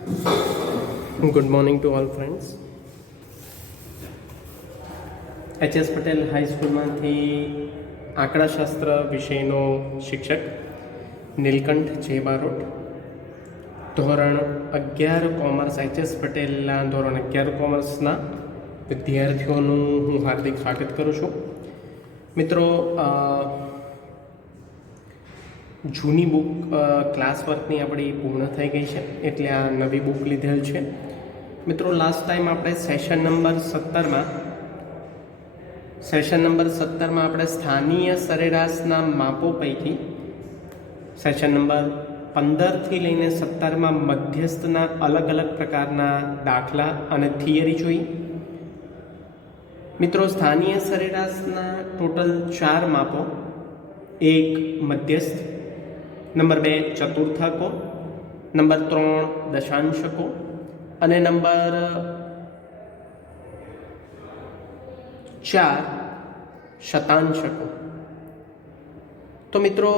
Good morning to all friends. એચ.એસ. Patel હાઈસ્કૂલમાંથી આંકડાશાસ્ત્ર વિષયનો શિક્ષક નીલકંઠ જે બારોટ, ધોરણ 11 કોમર્સ, એચ.એસ. પટેલના ધોરણ 11 કોમર્સના વિદ્યાર્થીઓનું હું હાર્દિક સ્વાગત કરું છું. મિત્રો, જૂની બુક ક્લાસ વર્કની આપણી પૂર્ણ થઈ ગઈ છે, એટલે આ નવી બુક લીધેલ છે. મિત્રો, લાસ્ટ ટાઈમ આપણે સેશન નંબર 17માં આપણે સ્થાનીય સરેરાશના માપો પૈકી સેશન નંબર 15થી લઈને 17માં મધ્યસ્થના અલગ અલગ પ્રકારના દાખલા અને થિયરી જોઈ. મિત્રો, સ્થાનીય સરેરાશના ટોટલ 4 માપો: 1 મધ્યસ્થ, નંબર 2 ચતુર્થકો, નંબર 3 દશાંશકો અને નંબર 4 શતાંશકો. તો મિત્રો,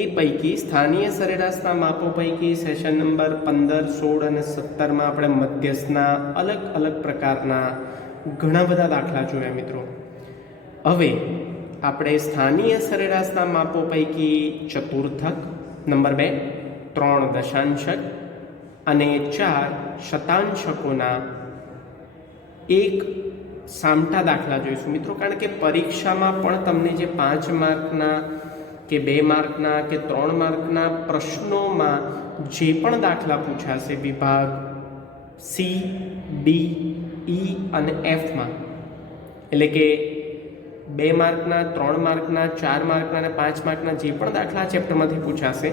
એ પૈકી સ્થાનીય સરેરાશના માપો પૈકી સેશન નંબર 15, 16 અને 17માં આપણે મધ્યસ્થના અલગ અલગ પ્રકારના ઘણા બધા દાખલા જોયા. મિત્રો, હવે આપણે સ્થાનીય સરેરાશના માપો પૈકી ચતુર્થક, નંબર 2 3 દશાંશક અને 4 શતાંશકોના એક સામટા દાખલા જોઈશું. મિત્રો, કારણ કે પરીક્ષામાં પણ તમને જે 5 માર્કના કે 2 માર્કના કે 3 માર્કના પ્રશ્નોમાં જે પણ દાખલા પૂછાશે વિભાગ સી, ડી, ઈ અને એફમાં, એટલે કે 2 માર્કના, 3 માર્કના, 4 માર્કના અને 5 માર્કના જે પણ દાખલા ચેપ્ટરમાંથી પૂછાશે,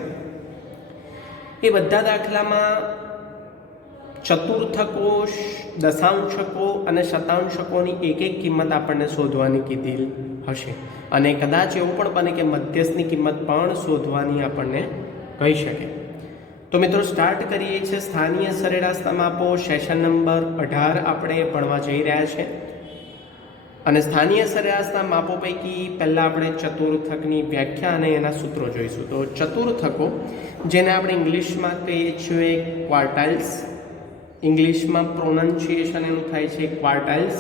એ બધા દાખલામાં ચતુર્થકો, દશાંશકો અને શતાંશકોની એક કિંમત આપણને શોધવાની કીધેલ હશે. અને કદાચ એવું પણ બને કે મધ્યસ્થની કિંમત પણ શોધવાની આપણને કહી શકે. તો મિત્રો, સ્ટાર્ટ કરીએ છીએ. સ્થાનીય સરેરાશના માપો સેશન નંબર 18 આપણે ભણવા જઈ રહ્યા છે. અને સ્થાનીય સરેરાશના માપો પૈકી પહેલાં આપણે ચતુર્થકની વ્યાખ્યા અને એના સૂત્રો જોઈશું. તો ચતુર્થકો, જેને આપણે ઇંગ્લિશમાં કહીએ છીએ ક્વાર્ટાઇલ્સ, ઇંગ્લિશમાં પ્રોનન્સિએશન એનું થાય છે ક્વાર્ટાઇલ્સ.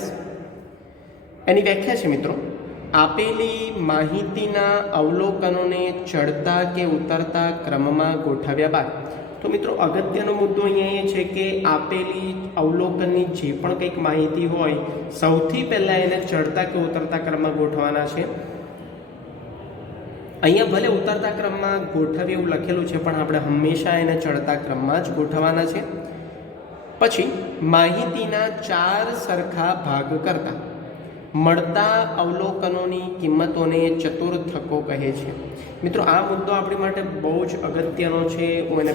એની વ્યાખ્યા છે મિત્રો: આપેલી માહિતીના અવલોકનોને ચડતા કે ઉતરતા ક્રમમાં ગોઠવ્યા બાદ. તો મિત્રો, અગત્યનો મુદ્દો અહીંયા એ છે કે આપેલી અવલોકનની જે પણ કંઈક માહિતી હોય, સૌથી પહેલાં એને ચડતા કે ઉતરતા ક્રમમાં ગોઠવવાના છે. અહીંયા ભલે ઉતરતા ક્રમમાં ગોઠવી એવું લખેલું છે, પણ આપણે હંમેશા એને ચડતા ક્રમમાં જ ગોઠવવાના છે. પછી માહિતીના 4 સરખા ભાગ કરતા મળતા અવલોકનોની કિંમતોને ચતુર્થકો કહે છે. મિત્રો, આ મુદ્દો આપણી માટે બહુ જ અગત્યનો છે. હું એને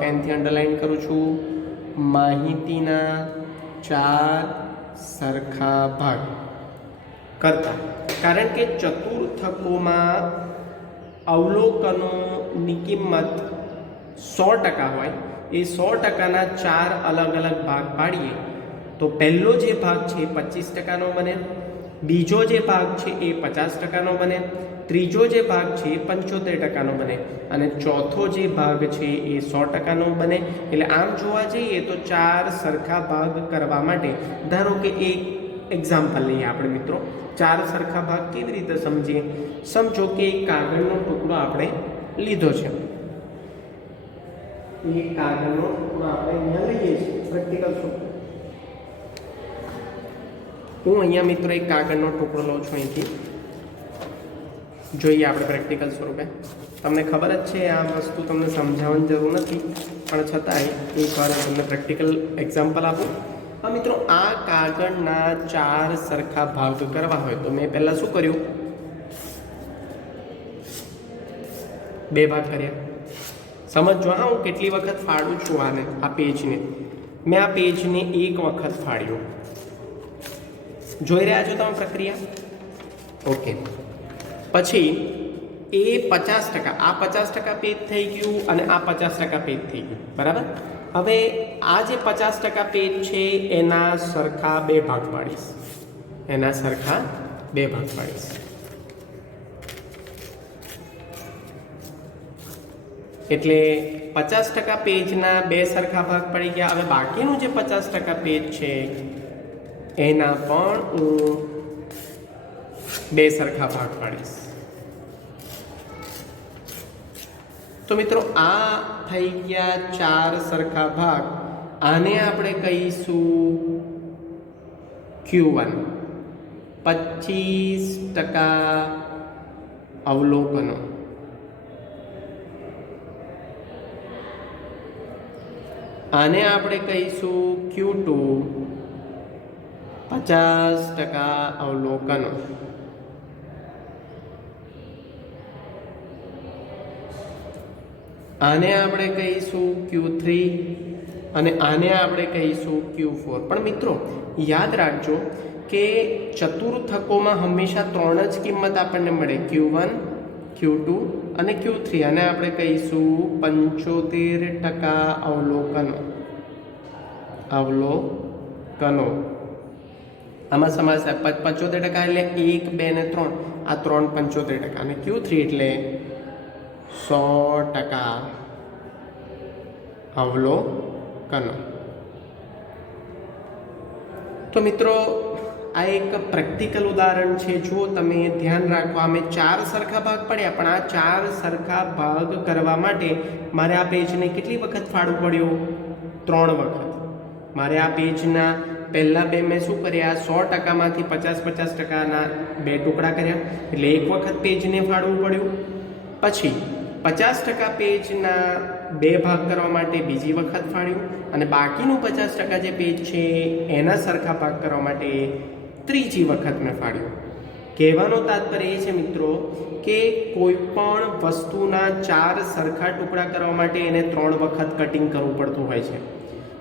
પેનથી અંડરલાઈન કરું છું. માહિતીના 4 સરખા ભાગ કરતા, કારણ કે ચતુર્થકોમાં અવલોકનોની કિંમત 100% હોય. એ 100%ના 4 અલગ અલગ ભાગ પાડીએ તો પહેલો જે ભાગ છે એ 25%નો બને, બીજો જે ભાગ છે એ 50%નો બને, ત્રીજો જે ભાગ છે એ 75%નો બને અને ચોથો જે ભાગ છે એ 100%નો બને. એટલે આમ જોવા જઈએ તો 4 સરખા ભાગ કરવા માટે, ધારો કે એક એક્ઝામ્પલ લઈએ આપણે. મિત્રો, 4 સરખા ભાગ કેવી રીતે સમજીએ? સમજો કે એક કાગળનો ટુકડો આપણે લીધો છે. એ કાગળનો ટુકડો આપણે અહીંયા લઈએ છીએ. પ્રેક્ટિકલ શું? હું અહીંયા મિત્રો એક કાગળનો ટુકડો લઉં છું. અહીંથી જોઈએ આપણે પ્રેક્ટિકલ સ્વરૂપે. તમને ખબર જ છે, આ વસ્તુ તમને સમજાવવાની જરૂર નથી, પણ છતાંય એકવાર તમને પ્રેક્ટિકલ એક્ઝામ્પલ આપું. હા મિત્રો, આ કાગળના 4 સરખા ભાગ કરવા હોય તો મેં પહેલાં શું કર્યું? 2 ભાગ કર્યા. સમજો, હા, હું કેટલી વખત ફાડું છું આને, આ પેજને. મેં આ પેજને 1 વખત ફાડ્યું. જોઈ રહ્યા છો તમે પ્રક્રિયા? ઓકે. પછી એ 50%, આ 50% પેજ થઈ ગયું અને આ 50% પેજ થઈ ગયું, બરાબર? હવે આ જે 50% પેજ છે એના સરખા 2 ભાગ પાડીશ. એટલે 50% પેજના 2 સરખા ભાગ પડી ગયા. હવે બાકીનું જે 50% પેજ છે એના પણ હું 2 સરખા ભાગ પાડીશ. તો મિત્રો આ થઈ ગયા 4 સરખા ભાગ. આને આપણે કહીશું Q1. 25% અવલોકનો. આને આપણે કહીશું Q2. 50% અવલોકનો. આને આપણે કહીશું Q3 અને આને આપણે કહીશું Q4. પણ મિત્રો યાદ રાખજો કે ચતુર્થકોમાં હંમેશા 3 જ કિંમત આપણને મળે, Q1, Q2 અને Q3. આને આપણે કહીશું 75% અવલોકનો. આમાં સમાસ થાય 75% એટલે 1, 2 ને 3. આ 3 75% અને Q3 એટલે 100% અવલોકનો. તો મિત્રો આ એક પ્રેક્ટિકલ ઉદાહરણ છે. જો તમે ધ્યાન રાખો, અમે 4 સરખા ભાગ પડ્યા, પણ આ 4 સરખા ભાગ કરવા માટે મારે આ પેજને કેટલી વખત ફાળવું પડ્યું? 3 વખત. મારે આ પેજના પહેલાં 2 મેં શું કર્યા? 100%માંથી 50-50%ના 2 ટુકડા કર્યા, એટલે 1 વખત પેજને ફાળવું પડ્યું. પછી 50% પેજના 2 ભાગ કરવા માટે બીજી વખત ફાળ્યું, અને બાકીનું 50% જે પેજ છે એના સરખા ભાગ કરવા માટે ત્રીજી વખત મેં ફાળ્યું. કહેવાનો તાત્પર્ય એ છે મિત્રો કે કોઈ પણ વસ્તુના 4 સરખા ટુકડા કરવા માટે એને 3 વખત કટિંગ કરવું પડતું હોય છે.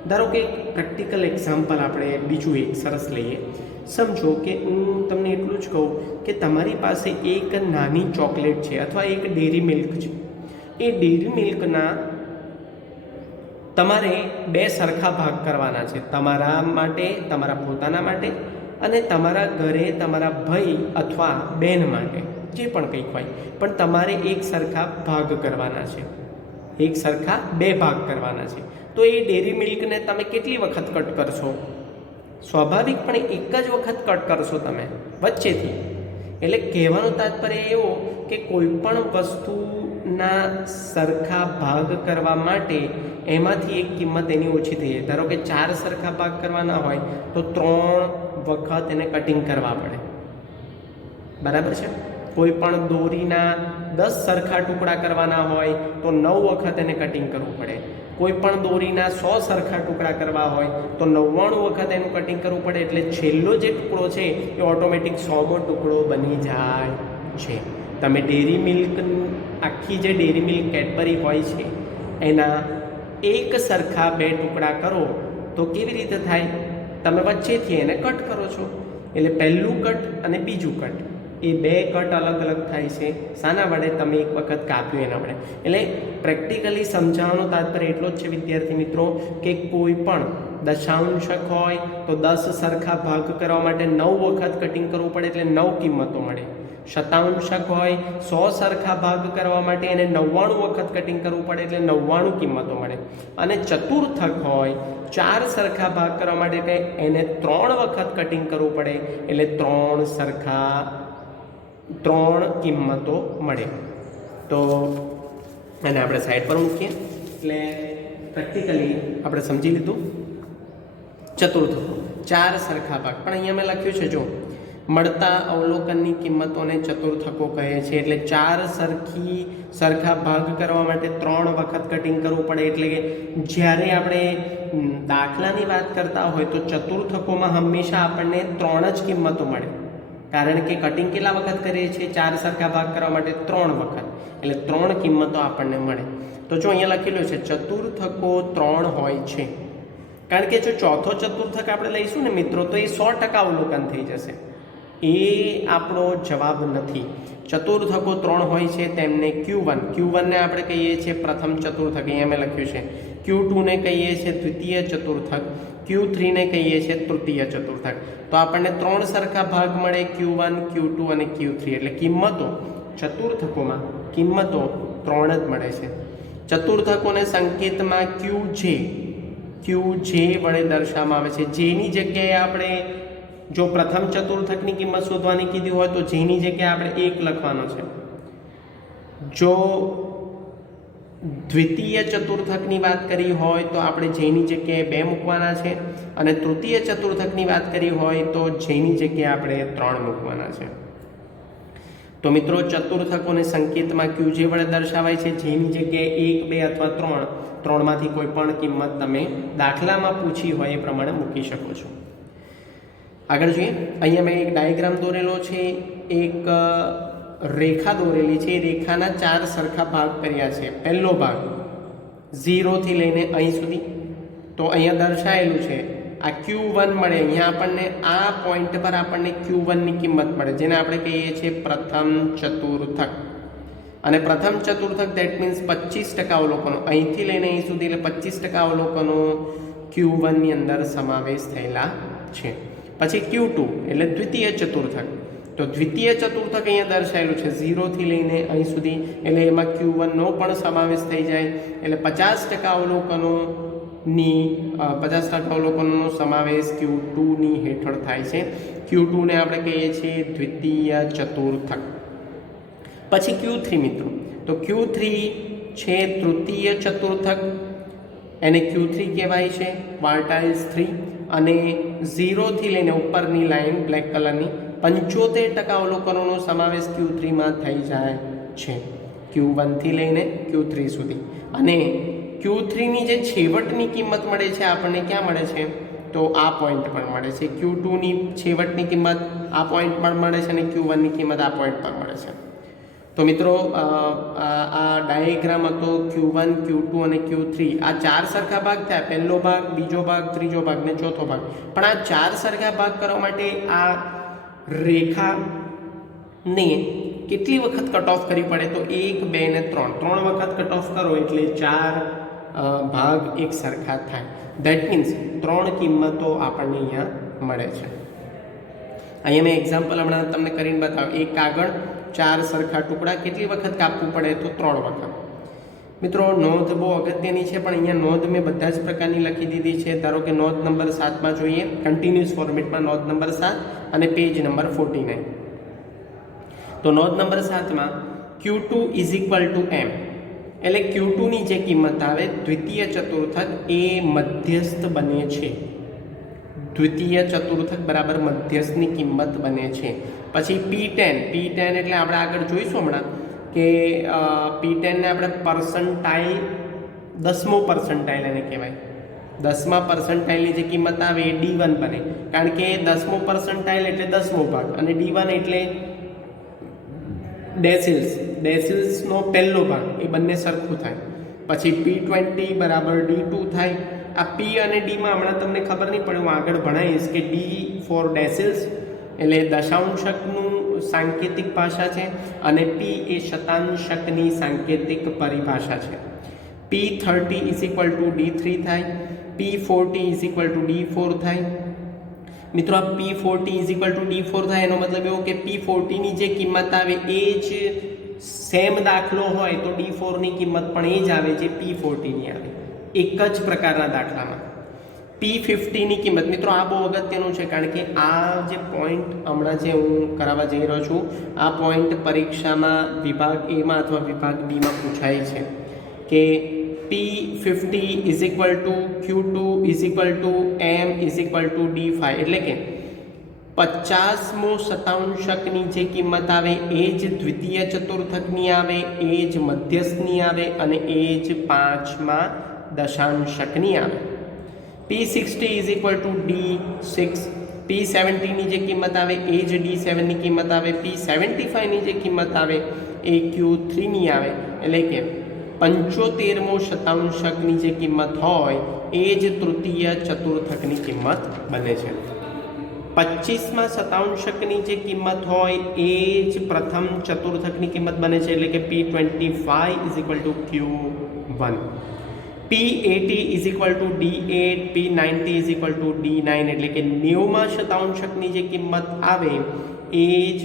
ધારો કે એક પ્રેક્ટિકલ એક્ઝામ્પલ આપણે બીજું એક સરસ લઈએ. સમજો કે હું તમને એટલું જ કહું કે તમારી પાસે એક નાની ચોકલેટ છે અથવા એક ડેરી મિલ્ક છે. એ ડેરી મિલ્કના તમારે 2 સરખા ભાગ કરવાના છે, તમારા માટે, તમારા પોતાના માટે, અને તમારા ઘરે તમારા ભાઈ અથવા બહેન માટે, જે પણ કંઈક હોય. પણ તમારે એક સરખા ભાગ કરવાના છે, એક સરખા 2 ભાગ કરવાના છે. તો એ ડેરી મિલ્કને તમે કેટલી વખત કટ કરશો? સ્વાભાવિકપણે એક જ વખત કટ કરશો તમે વચ્ચેથી. એટલે કહેવાનો તાત્પર્ય એવો કે કોઈ પણ વસ્તુના સરખા ભાગ કરવા માટે એમાંથી એક કિંમત એની ઓછી થઈ જાય. ધારો કે 4 સરખા ભાગ કરવાના હોય તો 3 વખત એને કટિંગ કરવા પડે. બરાબર છે? કોઈ પણ દોરીના 10 સરખા ટુકડા કરવાના હોય તો 9 વખત એને કટિંગ કરવું પડે. કોઈ પણ દોરીના 100 સરખા ટુકડા કરવા હોય તો 99 વખત એનું કટિંગ કરવું પડે. એટલે છેલ્લો જે ટુકડો છે એ ઓટોમેટિક 100મો ટુકડો બની જાય છે. તમે ડેરી મિલ્ક, આખી જે ડેરી મિલ્ક કેડબરી હોય છે એના એક સરખા 2 ટુકડા કરો તો કેવી રીતે થાય? તમે વચ્ચેથી એને કટ કરો છો. એટલે પહેલું કટ અને બીજું કટ, એ 2 કટ અલગ અલગ થાય છે. શાના વડે? તમે એક વખત કાપ્યું એના વડે. એટલે પ્રેક્ટિકલી સમજાવવાનો તાત્પર્ય એટલો જ છે વિદ્યાર્થી મિત્રો કે કોઈ પણ દશાંશક હોય તો 10 સરખા ભાગ કરવા માટે 9 વખત કટિંગ કરવું પડે, એટલે 9 કિંમતો મળે. શતાંશક હોય 100 સરખા ભાગ કરવા માટે એને 99 વખત કટિંગ કરવું પડે, એટલે 99 કિંમતો મળે. અને ચતુર્થક હોય 4 સરખા ભાગ કરવા માટે એને 3 વખત કટિંગ કરવું પડે, એટલે 3 કિંમતો મળે. તો અને આપણે સાઈડ પર મૂકીએ. એટલે પ્રેક્ટિકલી આપણે સમજી લીધું ચતુર્થકો 4 સરખા ભાગ. પણ અહીંયા મેં લખ્યું છે, જો મળતા અવલોકનની કિંમતોને ચતુર્થકો કહે છે. એટલે 4 સરખા ભાગ કરવા માટે 3 વખત કટિંગ કરવું પડે. એટલે કે જ્યારે આપણે દાખલાની વાત કરતા હોય તો ચતુર્થકોમાં હંમેશા આપણને 3 જ કિંમતો મળે, કારણ કે કટિંગ કેટલા વખત કરીએ છીએ? 4 સરખા ભાગ કરવા માટે 3 વખત, એટલે 3 કિંમતો આપણને મળે. તો જો અહીંયા લખેલું છે ચતુર્થકો 3 હોય છે. કારણ કે જો ચોથો ચતુર્થક આપણે લઈશું ને મિત્રો તો એ 100% અવલોકન થઈ જશે. એ આપણો જવાબ નથી. ચતુર્થકો 3 હોય છે તેમને Q1 ને આપણે કહીએ છીએ પ્રથમ ચતુર્થક, અહીંયા મેં લખ્યું છે. Q2 ને કહીએ છીએ દ્વિતીય ચતુર્થક, Q3 ને કહીએ છીએ તૃતીય ચતુર્થક. તો આપણને 3 સરખા ભાગ મળે, Q1, Q2 અને Q3. એટલે કિંમતો ચતુર્થકોમાં કિંમતો 3 જ મળે છે. ચતુર્થકોને સંકેતમાં ક્યુ જે વડે દર્શાવવામાં આવે છે. જેની જગ્યાએ આપણે જો પ્રથમ ચતુર્થકની કિંમત શોધવાની કીધી હોય તો જેની જગ્યાએ આપણે 1 લખવાનો છે. જો દ્વિતીય ચતુર્થકની વાત કરી હોય તો આપણે જેની જગ્યાએ 2 મૂકવાના છે, અને તૃતીય ચતુર્થકની વાત કરી હોય તો જેની જગ્યાએ આપણે 3 મૂકવાના છે. તો મિત્રો ચતુર્થકોને સંકેતમાં ક્યુ જે વડે દર્શાવાય છે. જેની જગ્યાએ 1, 2 અથવા 3, ત્રણમાંથી કોઈ પણ કિંમત તમે દાખલામાં પૂછી હોય એ પ્રમાણે મૂકી શકો છો. આગળ જોઈએ, અહીંયા મેં એક ડાયાગ્રામ દોરેલો છે, એક રેખા દોરેલી છે. રેખાના 4 સરખા ભાગ કર્યા છે. પહેલો ભાગ 0 થી લઈને અહીં સુધી, તો અહીંયા દર્શાવેલું છે આ Q1 મળે. અહીંયા આપણને આ પોઈન્ટ પર આપણને Q1 ની કિંમત મળે, જેને આપણે કહીએ છીએ પ્રથમ ચતુર્થક. અને પ્રથમ ચતુર્થક દેટ મીન્સ 25% અવલોકનો, અહીંથી લઈને અહીં સુધી, એટલે 25% અવલોકનો Q1 ની અંદર સમાવેશ થયેલા છે. પછી Q2 એટલે દ્વિતીય ચતુર્થક. તો દ્વિતીય ચતુર્થક અહીંયા દર્શાવેલું છે 0 થી લઈને અહીં સુધી, એટલે એમાં Q1 નો પણ સમાવેશ થઈ જાય, એટલે 50% અવલોકનોનો સમાવેશ Q2 ની હેઠળ થાય છે. Q2 ને આપણે કહીએ છીએ દ્વિતીય ચતુર્થક. પછી Q3 મિત્રો, તો Q3 છે તૃતીય ચતુર્થક, એને Q3 કહેવાય છે, ક્વાર્ટાઇલ્સ 3. અને 0 થી લઈને ઉપરની લાઈન બ્લેક કલરની 75% અવલોકનોનો સમાવેશ Q3 માં થઈ જાય છે, Q1 થી લઈને Q3 સુધી. અને Q3 ની જે છેવટની કિંમત મળે છે આપણને ક્યાં મળે છે, તો આ પોઈન્ટ પર મળે છે. Q2 ની છેવટની કિંમત આ પોઈન્ટ પર મળે છે, અને Q1 ની કિંમત આ પોઈન્ટ પર મળે છે. તો મિત્રો આ ડાયાગ્રામ હતો Q1, Q2 અને Q3. આ 4 સરખા ભાગ થયા, પહેલો ભાગ, બીજો ભાગ, ત્રીજો ભાગ ને ચોથો ભાગ. પણ આ 4 સરખા ભાગ કરવા માટે આ રેખાને કેટલી વખત કટ ઓફ કરવી પડે, તો 1, 2 ને 3 વખત કટ ઓફ કરો એટલે 4 ભાગ એક સરખા થાય. દેટ મીન્સ 3 કિંમતો આપણને અહીંયા મળે છે. અહીંયા મેં એક્ઝામ્પલ હમણાં તમને કરીને બતાવ્યું. એક કાગળ 4 સરખા ટુકડા કેટલી વખત કાપવું પડે, તો 3 વખત. મિત્રો નોંધ બહુ અગત્યની છે, પણ અહીંયા નોંધ મેં બધા જ પ્રકારની લખી દીધી છે. ધારો કે નોંધ નંબર 7માં જોઈએ, કન્ટિન્યુઅસ ફોર્મેટમાં નોંધ નંબર 7 અને પેજ નંબર 49. તો નોંધ નંબર 7માં Q2 is equal to M, એટલે Q2 ની જે કિંમત આવે દ્વિતીય ચતુર્થક એ મધ્યસ્થ બને છે. દ્વિતીય ચતુર્થક બરાબર મધ્યસ્થની કિંમત બને છે. પછી P10 એટલે આપણે આગળ જોઈશું હમણાં કે P10 ને આપણે પર્સન્ટાઇલ, 10મો પર્સન્ટાઇલ એને કહેવાય. 10મા પર્સન્ટાઇલની જે કિંમત આવે એ D1 બને, કારણ કે 10મો પર્સન્ટાઇલ એટલે 10મો ભાગ, અને D1 એટલે ડેસિલ્સનો પહેલો ભાગ, એ બંને સરખું થાય. પછી P20 બરાબર D2 થાય. આ P અને D માં હમણાં તમને ખબર નહીં પડે, હું આગળ ભણાવીશ કે D ફોર ડેસિલ્સ એટલે દશાંશકનું સાંકેતિક ભાષા છે, અને P એ શતાંશકની સાંકેતિક પરિભાષા છે. P30 is equal to D3 થાય, P40 is equal to D4 થાય. મિત્રો આ P40 is equal to D4 થાય એનો મતલબ એવો કે P40 ની જે કિંમત આવે એ જ સેમ દાખલો હોય તો D4 ની કિંમત પણ એ જ આવે જે P40 ની આવે, એક જ પ્રકારના દાખલામાં. P50 ની કિંમત, મિત્રો આ બહુ અગત્યનું છે, કારણ કે આ જે પોઈન્ટ હમણાં જે હું કરાવવા જઈ રહ્યો છું, આ પોઈન્ટ પરીક્ષામાં વિભાગ એમાં અથવા વિભાગ બીમાં પૂછાય છે કે P50 is equal to Q2 is equal to M is equal to D5, એટલે કે 50મો શતાંશકની જે કિંમત આવે એ જ દ્વિતીય ચતુર્થકની આવે, એ જ મધ્યસ્થની આવે, અને એ જ 5મા દશાંશકની આવે. P60 is equal to D6, P70 ની જે કિંમત આવે એ જ D7 ની કિંમત આવે, P75 ની જે કિંમત આવે એ Q3 ની આવે, એટલે કે 75મો શતાંશકની જે કિંમત હોય એ જ તૃતીય ચતુર્થકની કિંમત બને છે. 25મા શતાંશકની જે કિંમત હોય એ જ પ્રથમ ચતુર્થકની કિંમત બને છે, એટલે કે P25 is equal two Q1. P80 is equal to D8, P90 is equal to D9, એટલે કે 90મા શતાંશકની જે કિંમત આવે એ જ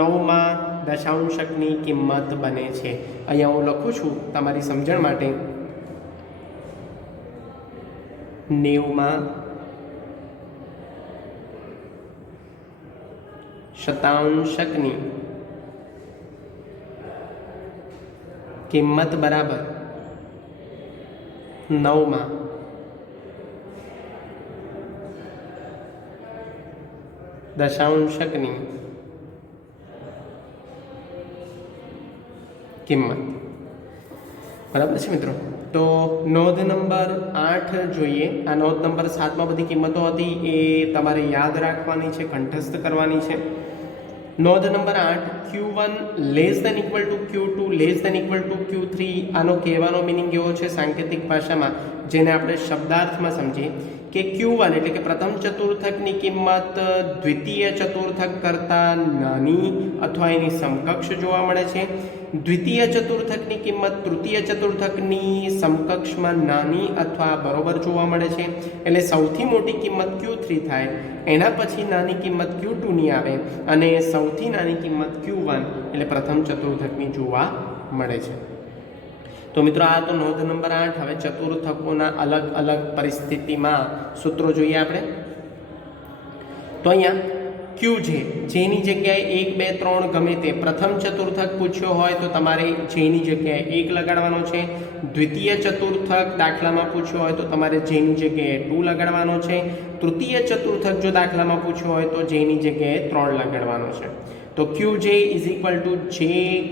9મા દશાંશકની કિંમત બને છે. અહીંયા હું લખું છું તમારી સમજણ માટે 90 શતાંશકની કિંમત બરાબર 9 દશાંશકની કિંમત. બરાબર છે મિત્રો. તો નોંધ નંબર 8 જોઈએ. આ નોંધ નંબર 7માં બધી કિંમતો હતી એ તમારે યાદ રાખવાની છે, કંઠસ્થ કરવાની છે. નોંધ number 8, Q1 less than equal to Q2 less than equal to Q3. આનો કહેવાનો મિનિંગ એવો છે સાંકેતિક ભાષામાં, જેને આપણે શબ્દાર્થમાં સમજીએ કે Q1 એટલે કે પ્રથમ ચતુર્થકની કિંમત દ્વિતીય ચતુર્થક કરતાં નાની અથવા એની સમકક્ષ જોવા મળે છે. દ્વિતીય ચતુર્થકની કિંમત તૃતીય ચતુર્થકની સમકક્ષમાં નાની અથવા બરોબર જોવા મળે છે. એટલે સૌથી મોટી કિંમત Q3 થાય, એના પછી નાની કિંમત Q2ની આવે અને સૌથી નાની કિંમત Q1 એટલે પ્રથમ ચતુર્થકની જોવા મળે છે. તો મિત્રો આ તો નોંધ નંબર 8. હવે ચતુર્થકોના અલગ અલગ પરિસ્થિતિમાં સૂત્રો જોઈએ આપણે. તો અહીંયા Qj, જેની જગ્યાએ 1 2 3 ગમે તે પ્રથમ ચતુર્થક પૂછ્યો હોય તો તમારે જેની જગ્યાએ 1 લગાડવાનો છે. દ્વિતીય ચતુર્થક દાખલામાં પૂછ્યો હોય તો તમારે જેની જગ્યાએ 2 લગાડવાનો છે. તૃતીય ચતુર્થક જો દાખલામાં પૂછ્યો હોય તો જેની જગ્યાએ 3 લગાડવાનો છે. તો Qj is equal two j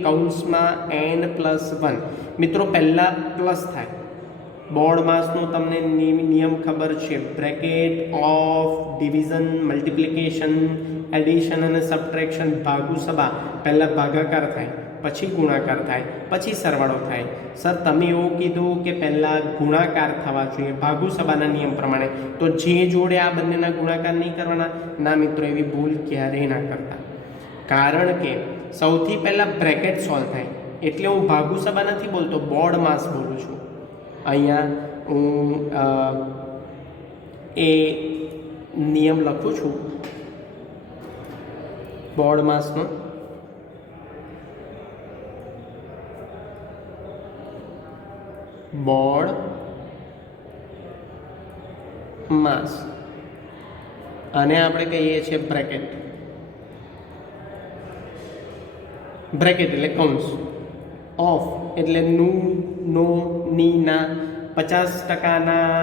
કૌંસમાં n+1. મિત્રો પહેલાં પ્લસ થાય. બોર્ડ માસનો તમને નિયમ ખબર છે, bracket of division, multiplication, addition અને સબટ્રેક્શન, ભાગુ સભા. પહેલાં ભાગાકાર થાય, પછી ગુણાકાર થાય, પછી સરવાળો થાય. સર તમે એવું કીધું કે પહેલાં ગુણાકાર થવા જોઈએ ભાગુ સભાના નિયમ પ્રમાણે, તો જે જોડે આ બંનેના ગુણાકાર નહીં કરવાના. ના મિત્રો, એવી ભૂલ ક્યારેય ના કરતા. કારણ કે સૌથી પહેલાં બ્રેકેટ સોલ્વ થાય, એટલે હું ભાગુ સભા નથી બોલતો, બોર્ડ માસ બોલું છું. અહીંયા હું એ નિયમ લખું છું બોર્ડ માસનો. બોર્ડ માસ અને આપણે કહીએ છીએ બ્રેકેટ. બ્રેકેટ એટલે કૌંસ, ઓફ એટલે નું, નો, ની, ના, 50%ના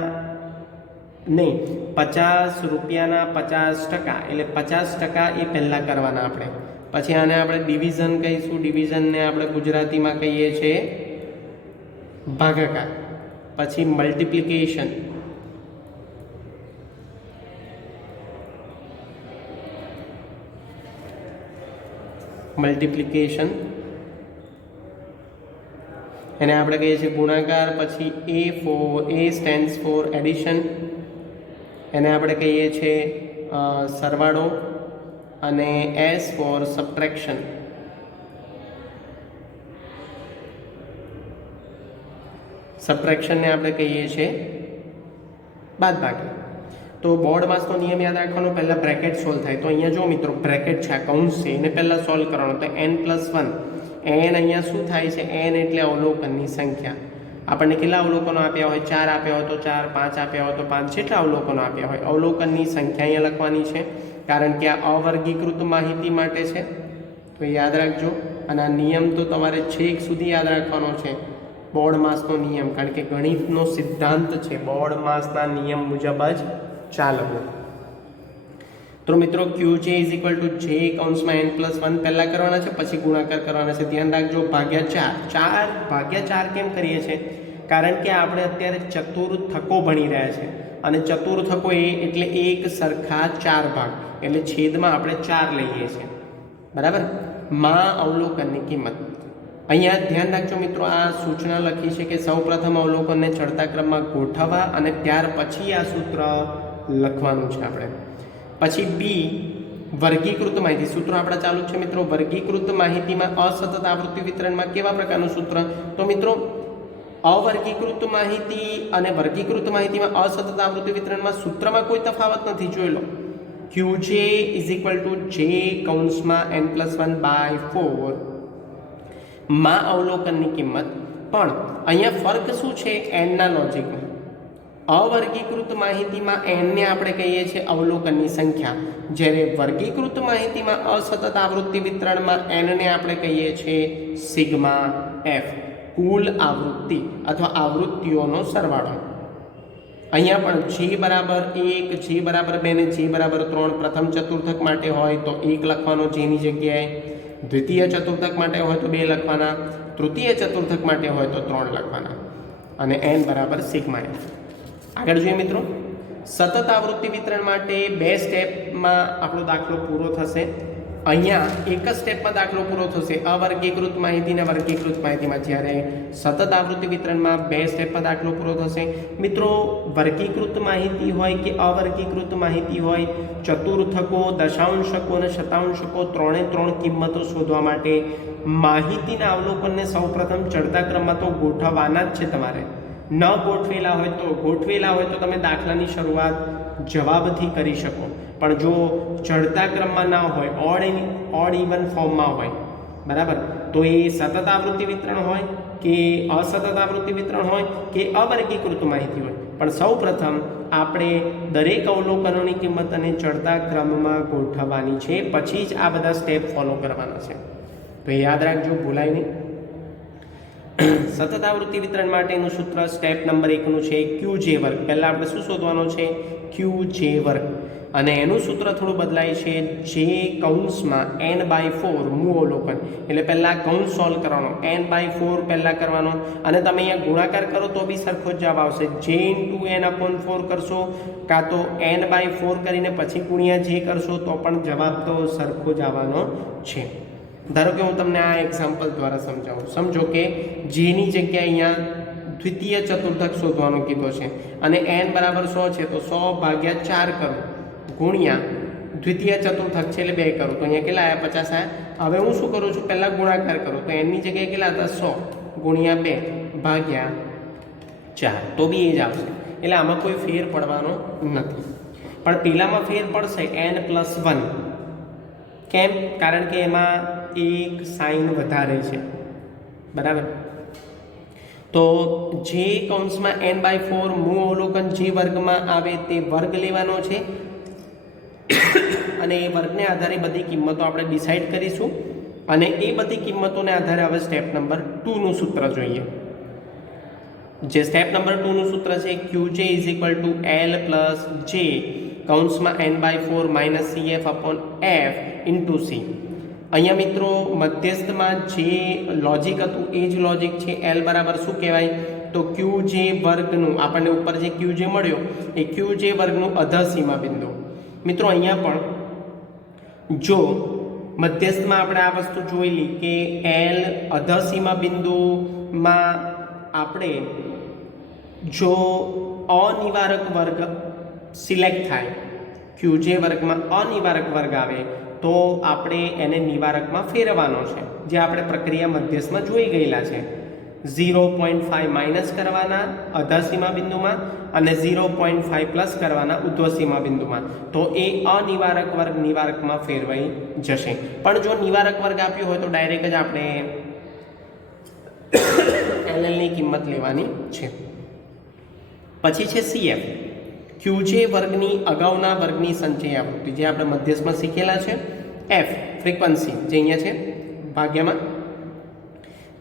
નહીં, 50 રૂપિયાના 50% એટલે 50% એ પહેલાં કરવાના આપણે. પછી આને આપણે ડિવિઝન કહીશું. ડિવિઝનને આપણે ગુજરાતીમાં કહીએ છીએ ભાગાકાર. પછી મલ્ટિપ્લિકેશન, મલ્ટિપ્લિકેશન એને આપણે કહીએ છીએ ગુણાકાર. પછી A સ્ટેન્ડ્સ ફોર એડિશન, એને આપણે કહીએ છીએ સરવાળો. અને S ફોર સબટ્રેક્શન. સબટ્રેક્શનને આપણે કહીએ છીએ બાદબાકી. તો બોર્ડ માસનો નિયમ યાદ રાખવાનો, પહેલાં બ્રેકેટ સોલ્વ થાય. તો અહીંયા જો મિત્રો બ્રેકેટ છે, આ કૌંસ છે, એને પહેલાં સોલ્વ કરવાનો. તો n+1. n અહીંયા શું થાય છે? n એટલે અવલોકનની સંખ્યા. આપણને કેટલા અવલોકનો આપ્યા હોય? 4 આપ્યા હોય તો 4, 5 આપ્યા હોય તો 5, જેટલા અવલોકનો આપ્યા હોય અવલોકનની સંખ્યા અહીંયા લખવાની છે, કારણ કે આ અવર્ગીકૃત માહિતી માટે છે. તો યાદ રાખજો. અને આ નિયમ તો તમારે છેક સુધી યાદ રાખવાનો છે, બોર્ડ માસનો નિયમ, કારણ કે ગણિતનો સિદ્ધાંત છે બોર્ડ માસના નિયમ મુજબ જ ચાલવું. તો મિત્રો Qj is equal two j કૌંસમાં n+1 પહેલાં કરવાના છે, પછી ગુણાકાર કરવાના છે. ધ્યાન રાખજો, ભાગ્યા 4. ભાગ્યા 4 કેમ કરીએ છીએ? કારણ કે આપણે અત્યારે ચતુર્થકો ભણી રહ્યા છે, અને ચતુર્થકો એટલે એક સરખા 4 ભાગ, એટલે છેદમાં આપણે 4 લઈએ છીએ. બરાબર. માં અવલોકનની કિંમત. અહીંયા ધ્યાન રાખજો મિત્રો, આ સૂચના લખી છે કે સૌપ્રથમ અવલોકનને ચડતા ક્રમમાં ગોઠવવા અને ત્યાર પછી આ સૂત્ર લખવાનું છે આપણે. પછી બી વર્ગીકૃત માહિતી. સૂત્રો આપણા ચાલુ છે મિત્રો. વર્ગીકૃત માહિતીમાં અસતત આવૃત્તિ વિતરણમાં કેવા પ્રકારનું સૂત્ર? તો મિત્રો અવર્ગીકૃત માહિતી અને વર્ગીકૃત માહિતીમાં અસતત આવૃત્તિ વિતરણમાં સૂત્રમાં કોઈ તફાવત નથી. જોઈ લો, Qj is equal two j કૌંસમાં n+1/4 માં અવલોકનની કિંમત, પણ અહીંયા ફર્ક શું છે એનના લોજિકમાં? અવર્ગીકૃત માહિતીમાં એનને આપણે કહીએ છીએ અવલોકનની સંખ્યા, જ્યારે વર્ગીકૃત માહિતીમાં અસતત આવૃત્તિ વિતરણમાં એનને આપણે કહીએ છીએ સિગ્મા એફ, કુલ આવૃત્તિ અથવા આવૃત્તિઓનો સરવાળો. અહીંયા પણ જે બરાબર 1, જે બરાબર 2 ને જે બરાબર 3 પ્રથમ ચતુર્થક માટે હોય તો 1 લખવાનો જેની જગ્યાએ, દ્વિતીય ચતુર્થક માટે હોય તો 2 લખવાના, તૃતીય ચતુર્થક માટે હોય તો 3 લખવાના, અને એન બરાબર સિગ્મા એફ. આગળ જોઈએ મિત્રો, સતત આવૃત્તિ વિતરણ માટે 2 સ્ટેપમાં આપણો દાખલો પૂરો થશે. અહીંયા એક જ સ્ટેપમાં દાખલો પૂરો થશે અવર્ગીકૃત માહિતી અને વર્ગીકૃત માહિતીમાં, જ્યારે સતત આવૃત્તિ વિતરણમાં 2 સ્ટેપમાં દાખલો પૂરો થશે. મિત્રો વર્ગીકૃત માહિતી હોય કે અવર્ગીકૃત માહિતી હોય, ચતુર્થકો, દશાંશકો અને શતાંશકો ત્રણે ત્રણ કિંમતો શોધવા માટે માહિતીના અવલોકનને સૌપ્રથમ ચડતા ક્રમમાં તો ગોઠવવાના જ છે તમારે. ન ગોઠવેલા હોય તો તમે દાખલાની શરૂઆત જવાબથી કરી શકો, પણ જો ચડતા ક્રમમાં ના હોય, ઓડ ઇવન ફોર્મમાં હોય, બરાબર, તો એ સતત આવૃત્તિ વિતરણ હોય કે અસતત આવૃત્તિ વિતરણ હોય કે અવર્ગીકૃત માહિતી હોય, પણ સૌ પ્રથમ આપણે દરેક અવલોકનોની કિંમતને ચડતા ક્રમમાં ગોઠવવાની છે, પછી જ આ બધા સ્ટેપ ફોલો કરવાના છે. તો યાદ રાખજો, ભૂલાય નહીં. સતત આવૃત્તિ વિતરણ માટેનું સૂત્ર સ્ટેપ નંબર 1નું છે QJ વર્ગ. પહેલાં આપણે શું શોધવાનો છે? QJ વર્ગ. અને એનું સૂત્ર થોડું બદલાય છે, જે કૌંસમાં n/4 મૂળ અવલોકન, એટલે પહેલાં કૌંસ સોલ્વ કરવાનો, n/4 પહેલાં કરવાનો, અને તમે અહીંયા ગુણાકાર કરો તો બી સરખો જ જવાબ આવશે. j × n/4 કરશો કાં તો n/4 કરીને પછી ગુણ્યા જે કરશો તો પણ જવાબ તો સરખો જ આવવાનો છે. ધારો કે હું તમને આ એક્ઝામ્પલ દ્વારા સમજાવું. સમજો કે જેની જગ્યાએ અહીંયા દ્વિતીય ચતુર્થક શોધવાનો કીધો છે અને n બરાબર 100 છે, તો 100/4 કરો ગુણ્યા દ્વિતીય ચતુર્થક છે એટલે 2 કરો, તો અહીંયા કેટલા આવ્યા? 50 આવ્યા. હવે હું શું કરું છું? પહેલાં ગુણાકાર કરું, તો n ની જગ્યાએ કેટલા હતા? 100 ગુણ્યા 2/4, તો બી એ જ આવશે. એટલે આમાં કોઈ ફેર પડવાનો નથી. પણ પેલામાં ફેર પડશે n+1. કેમ? કારણ કે એમાં એક સાઇન વધારે છે, બરાબર. તો જે કૌંસમાં n/4 મૂળ અવલોકન જે વર્ગમાં આવે તે વર્ગ લેવાનો છે, અને એ વર્ગને આધારે બધી કિંમતો આપણે ડિસાઈડ કરીશું. અને એ બધી કિંમતોને આધારે હવે સ્ટેપ નંબર 2નું સૂત્ર જોઈએ. જે સ્ટેપ નંબર 2નું સૂત્ર છે QJ = L + J કૌંસમાં n/4 - CF/F × C. અહીંયા મિત્રો મધ્યસ્થમાં જે લોજિક હતું એ જ લોજિક છે. L બરાબર શું કહેવાય? તો QJ વર્ગનું, આપણને ઉપર જે QJ મળ્યો એ QJ વર્ગનું અધસીમા બિંદુ. મિત્રો અહીંયા પણ જો મધ્યસ્થમાં આપણે આ વસ્તુ જોયેલી કે L અધસીમા બિંદુમાં આપણે જો અનિવારક વર્ગ સિલેક્ટ થાય, QJ વર્ગમાં અનિવારક વર્ગ આવે તો આપણે એને નિવારકમાં ફેરવવાનો છે, જે આપણે પ્રક્રિયા મધ્યસ્થમાં જોઈ ગયેલા છે. 0.5 માઇનસ કરવાના અધસીમા બિંદુમાં અને 0.5 પ્લસ કરવાના ઉધ્વસીમા બિંદુમાં, તો એ અનિવારક વર્ગ નિવારકમાં ફેરવાઈ જશે. પણ જો નિવારક વર્ગ આપ્યો હોય તો ડાયરેક્ટ જ આપણે LL ની કિંમત લેવાની છે. પછી છે CF, QJ વર્ગની અગાઉના વર્ગની સંચય આવૃત્તિ, જે આપણે મધ્યસ્થમાં શીખેલા છે. F ફ્રીક્વન્સી, જે અહીંયા છે ભાગ્યમાં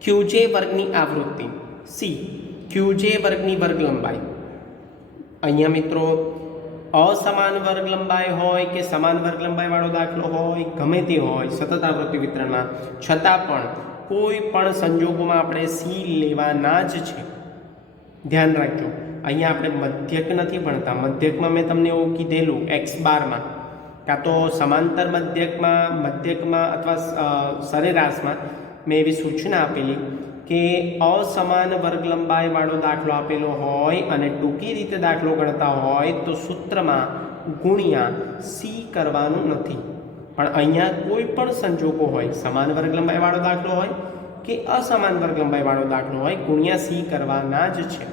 QJ વર્ગની આવૃત્તિ. C QJ વર્ગની વર્ગ લંબાઈ. અહીંયા મિત્રો અસમાન વર્ગ લંબાઈ હોય કે સમાન વર્ગ લંબાઈ વાળો દાખલો હોય, ગમે તે હોય સતત આવૃત્તિ વિતરણમાં, છતાં પણ કોઈ પણ સંજોગોમાં આપણે C લેવાના જ છે. ધ્યાન રાખજો, અહીંયા આપણે મધ્યક નથી ભણતા. મધ્યકમાં મેં તમને એવું કીધેલું x12માં, કાં તો સમાંતર મધ્યકમાં અથવા સરેરાશમાં મેં એવી સૂચના આપેલી કે અસમાન વર્ગ લંબાઈ વાળો દાખલો આપેલો હોય અને ટૂંકી રીતે દાખલો ગણતા હોય તો સૂત્રમાં ગુણ્યા C કરવાનું નથી. પણ અહીંયા કોઈ પણ સંજોગો હોય, સમાન વર્ગ લંબાઈ વાળો દાખલો હોય કે અસમાન વર્ગ લંબાઈ વાળો દાખલો હોય, ગુણ્યા C કરવાના જ છે.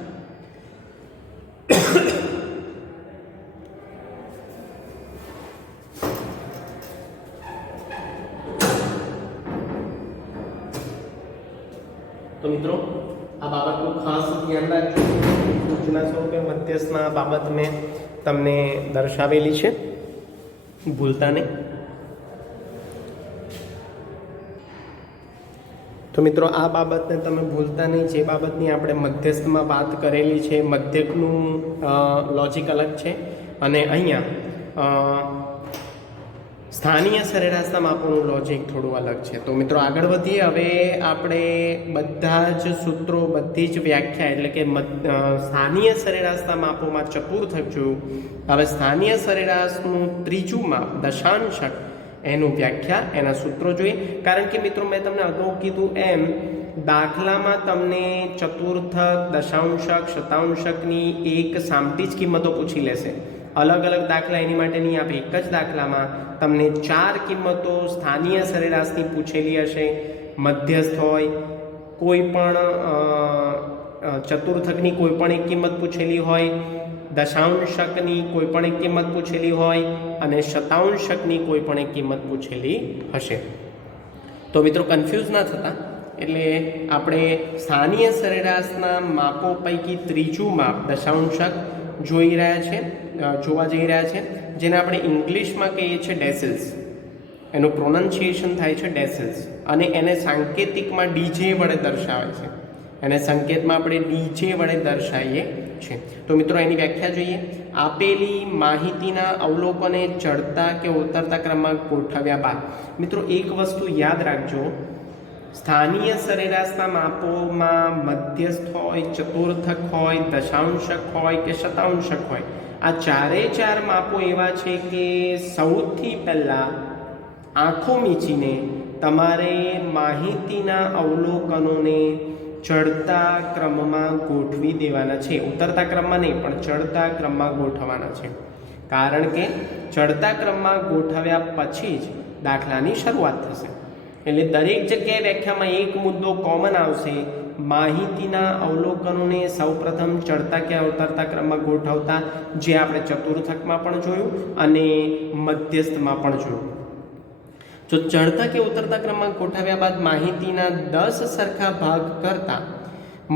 મિત્રો આ બાબતનું ખાસ ધ્યાન રાખજો. સૂચના સ્વરૂપે મધ્યસ્થના બાબત મેં તમને દર્શાવેલી છે, ભૂલતા નહીં. તો મિત્રો આ બાબતને તમે ભૂલતા નહીં. જે બાબતની આપણે મધ્યસ્થમાં વાત કરેલી છે, મધ્યકનું લોજિક અલગ છે અને અહીંયા સ્થાનીય સરેરાશના માપોનું લોજિક થોડું અલગ છે. તો મિત્રો આગળ વધીએ. હવે આપણે બધા જ સૂત્રો, બધી જ વ્યાખ્યા એટલે કે સ્થાનીય સરેરાશના માપોમાં ચતુર થયું. હવે સ્થાનીય સરેરાશનું ત્રીજું માપ દશાંશક, એનું વ્યાખ્યા, એના સૂત્રો જોઈએ. કારણ કે મિત્રો મેં તમને અગાઉ કીધું એમ દાખલામાં તમને ચતુર્થક, દશાંશક, શતાંશકની એક સામટી જ કિંમતો પૂછી લેશે. અલગ અલગ દાખલા એની માટે નહીં આપે. એક જ દાખલામાં તમને 4 કિંમતો સ્થાનીય સરેરાશની પૂછેલી હશે. મધ્યસ્થ હોય, કોઈ પણ ચતુર્થકની કોઈ પણ એક કિંમત પૂછેલી હોય, દશાંશકની કોઈ પણ એક કિંમત પૂછેલી હોય અને શતાંશકની કોઈ પણ એક કિંમત પૂછેલી હશે. તો મિત્રો કન્ફ્યુઝ ના થતા. એટલે આપણે સ્થાનીય સરેરાશના માપો પૈકી ત્રીજું માપ દશાંશક જોવા જઈ રહ્યા છે, જેને આપણે ઇંગ્લિશમાં કહીએ છીએ ડેસિલ્સ. એનું પ્રોનન્સિએશન થાય છે ડેસિલ્સ અને એને સાંકેતિકમાં ડીજે વડે દર્શાવે છે. એને સંકેતમાં આપણે ડીજે વડે દર્શાવીએ છીએ. તો મિત્રો એની વ્યાખ્યા જોઈએ. આપેલી માહિતીના અવલોકને ચડતા કે ઉતરતા ક્રમમાં ગોઠવ્યા બાદ. મિત્રો એક વસ્તુ યાદ રાખજો, સ્થાનીય સરેરાશના માપોમાં મધ્યસ્થ હોય, ચતુર્થક હોય, દશાંશક હોય કે શતાંશક હોય, આ ચારે ચાર માપો એવા છે કે સૌથી પહેલાં આંખો મીચીને તમારે માહિતીના અવલોકનોને ચડતા ક્રમમાં ગોઠવી દેવાના છે. ઉતરતા ક્રમમાં નહીં, પણ ચડતા ક્રમમાં ગોઠવવાના છે. કારણ કે ચડતા ક્રમમાં ગોઠવ્યા પછી જ દાખલાની શરૂઆત થશે. એટલે દરેક જગ્યાએ વ્યાખ્યામાં એક મુદ્દો કોમન આવશે. માહિતીના અવલોકનોને સૌપ્રથમ ચડતા કે ઉતરતા ક્રમમાં ગોઠવતા, જે આપણે ચતુર્થકમાં પણ જોયું અને મધ્યસ્થમાં પણ જોયું. જો ચડતા કે ઉતરતા ક્રમમાં ગોઠવ્યા બાદ માહિતીના 10 સરખા ભાગ કરતા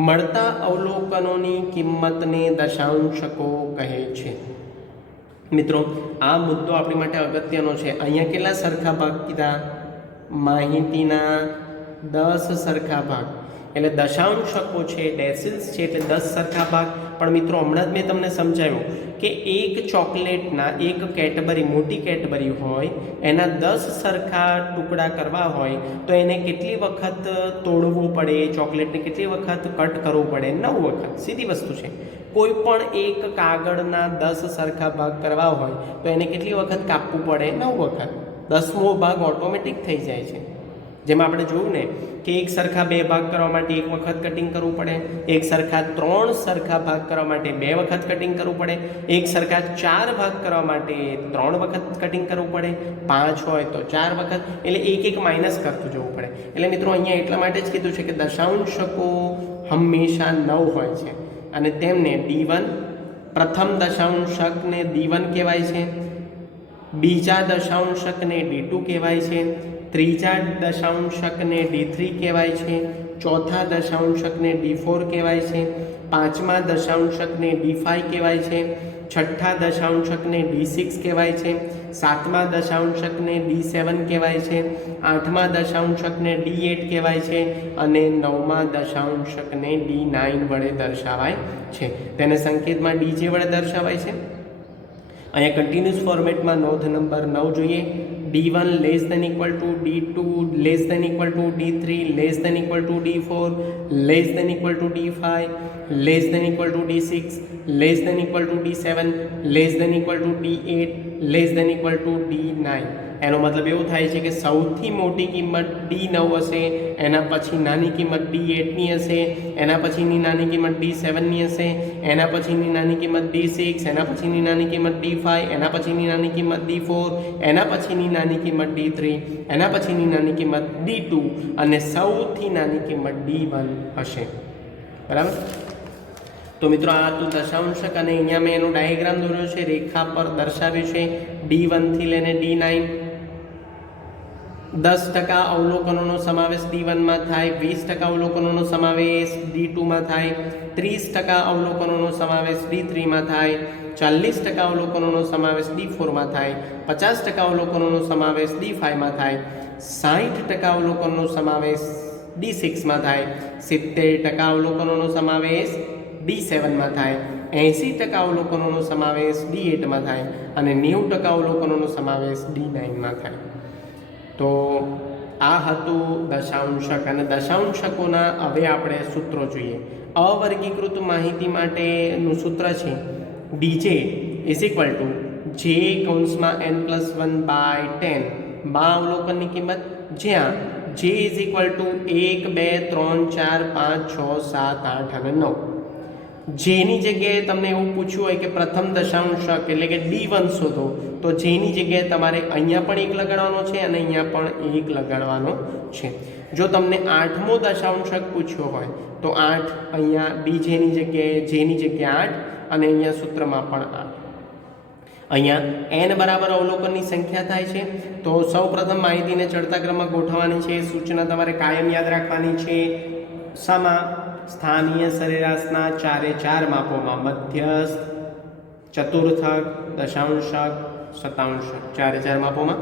મળતા અવલોકનોની કિંમતને દશાંશકો કહે છે. મિત્રો આ મુદ્દો આપણી માટે અગત્યનો છે. અહીંયા કેટલા સરખા ભાગ કીધા? માહિતીના 10 સરખા ભાગ. એટલે દશાંશકો છે, ડેસિલ્સ છે, એટલે 10 સરખા ભાગ. પણ મિત્રો હમણાં જ મેં તમને સમજાવ્યું કે એક ચોકલેટના, એક કેડબરી, મોટી કેડબરી હોય, એના 10 સરખા ટુકડા કરવા હોય તો એને કેટલી વખત તોડવું પડે? ચોકલેટને કેટલી વખત કટ કરવું પડે? 9 વખત. સીધી વસ્તુ છે. કોઈ પણ એક કાગળના 10 સરખા ભાગ કરવા હોય તો એને કેટલી વખત કાપવું પડે? 9 વખત. 10મો ભાગ ઓટોમેટિક થઈ જાય છે. જેમ આપણે જોયું ને કે એક સરખા 2 ભાગ કરવા માટે 1 વખત કટિંગ કરવું પડે, એક સરખા 3 સરખા ભાગ કરવા માટે 2 વખત કટિંગ કરવું પડે, એક સરખા 4 ભાગ કરવા માટે 3 વખત કટિંગ કરવું પડે, 5 હોય તો 4 વખત. એટલે એક માઇનસ કરતું જવું પડે. એટલે મિત્રો અહીંયા એટલા માટે જ કીધું છે કે દશાંશકો હંમેશા 9 હોય છે અને તેમને D1, પ્રથમ દશાંશકને D1 કહેવાય છે, બીજા દશાંશકને D2 કહેવાય છે, ત્રીજા દશાંશકને D3 કહેવાય છે, ચોથા દશાંશકને D4 કહેવાય છે, પાંચમા દશાંશકને D5 કહેવાય છે, છઠ્ઠા દશાંશકને D6 કહેવાય છે, સાતમા દશાંશકને D7 કહેવાય છે, આઠમા દશાંશકને D8 કહેવાય છે અને નવમા દશાંશકને D9 વડે દર્શાવાય છે. તેને સંકેતમાં DJ વડે દર્શાવાય છે. અહીંયા કન્ટિન્યુઅસ ફોર્મેટમાં નોંધ નંબર 9 જોઈએ. D1 less than equal to D2 less than equal to D3 less than equal to D4 less than equal to D5 less than equal to D6 less than equal to D7 less than equal to D8 less than equal to D9. એનો મતલબ એવો થાય છે કે સૌથી મોટી કિંમત D9 હશે, એના પછી નાની કિંમત D8ની હશે, એના પછીની નાની કિંમત D7ની હશે, એના પછીની નાની કિંમત D6, એના પછીની નાની કિંમત D5, એના પછીની નાની કિંમત D4, એના પછીની નાની કિંમત D3, એના પછીની નાની કિંમત D2 અને સૌથી નાની કિંમત D1 હશે. બરાબર? તો મિત્રો આ તો દશાંશક અને અહીંયા મેં એનો ડાયાગ્રામ દોર્યો છે, રેખા પર દર્શાવ્યું છે D1 થી લઈને D9. 10% અવલોકનોનો સમાવેશ D1માં થાય, 20% અવલોકનોનો સમાવેશ D2માં થાય, 30% અવલોકનોનો સમાવેશ D3માં થાય, 40% અવલોકનોનો સમાવેશ D4માં થાય, 50% અવલોકનોનો સમાવેશ D5માં થાય, 60% અવલોકનોનો સમાવેશ D6માં થાય, 70% અવલોકનોનો સમાવેશ D7માં થાય, 80% અવલોકનોનો સમાવેશ D8માં થાય અને 90% અવલોકનોનો સમાવેશ D9માં થાય. તો આ હતું દશાંશક અને દશાંશકોના હવે આપણે સૂત્રો જોઈએ. અવર્ગીકૃત માહિતી માટેનું સૂત્ર છે DJ = J કૌંસમાં n+1/10 માં અવલોકનની કિંમત, જ્યાં J = 1 2 3 4 5 6 7 8 અને 9. જેની જગ્યાએ તમને એવું પૂછ્યું હોય કે પ્રથમ દશાંશક એટલે કે D1 શોધો, તો જેની જગ્યાએ તમારે અહીંયા પણ 1 લગાડવાનો છે અને અહીંયા પણ 1 લગાડવાનો છે. જો તમને 8મો દશાંશક પૂછ્યો હોય તો 8 અહીંયા જેની જગ્યાએ 8 અને અહીંયા સૂત્રમાં પણ 8. અહીંયા n બરાબર અવલોકનની સંખ્યા થાય છે. તો સૌપ્રથમ માહિતીને ચડતા ક્રમમાં ગોઠવવાની છે. સૂચના તમારે કાયમ યાદ રાખવાની છે. શામાં? સ્થાનીય સરેરાશના 4 માપોમાં, મધ્યસ્થ, ચતુર્થક, દશાંશક, શતાંશક, 4 માપોમાં.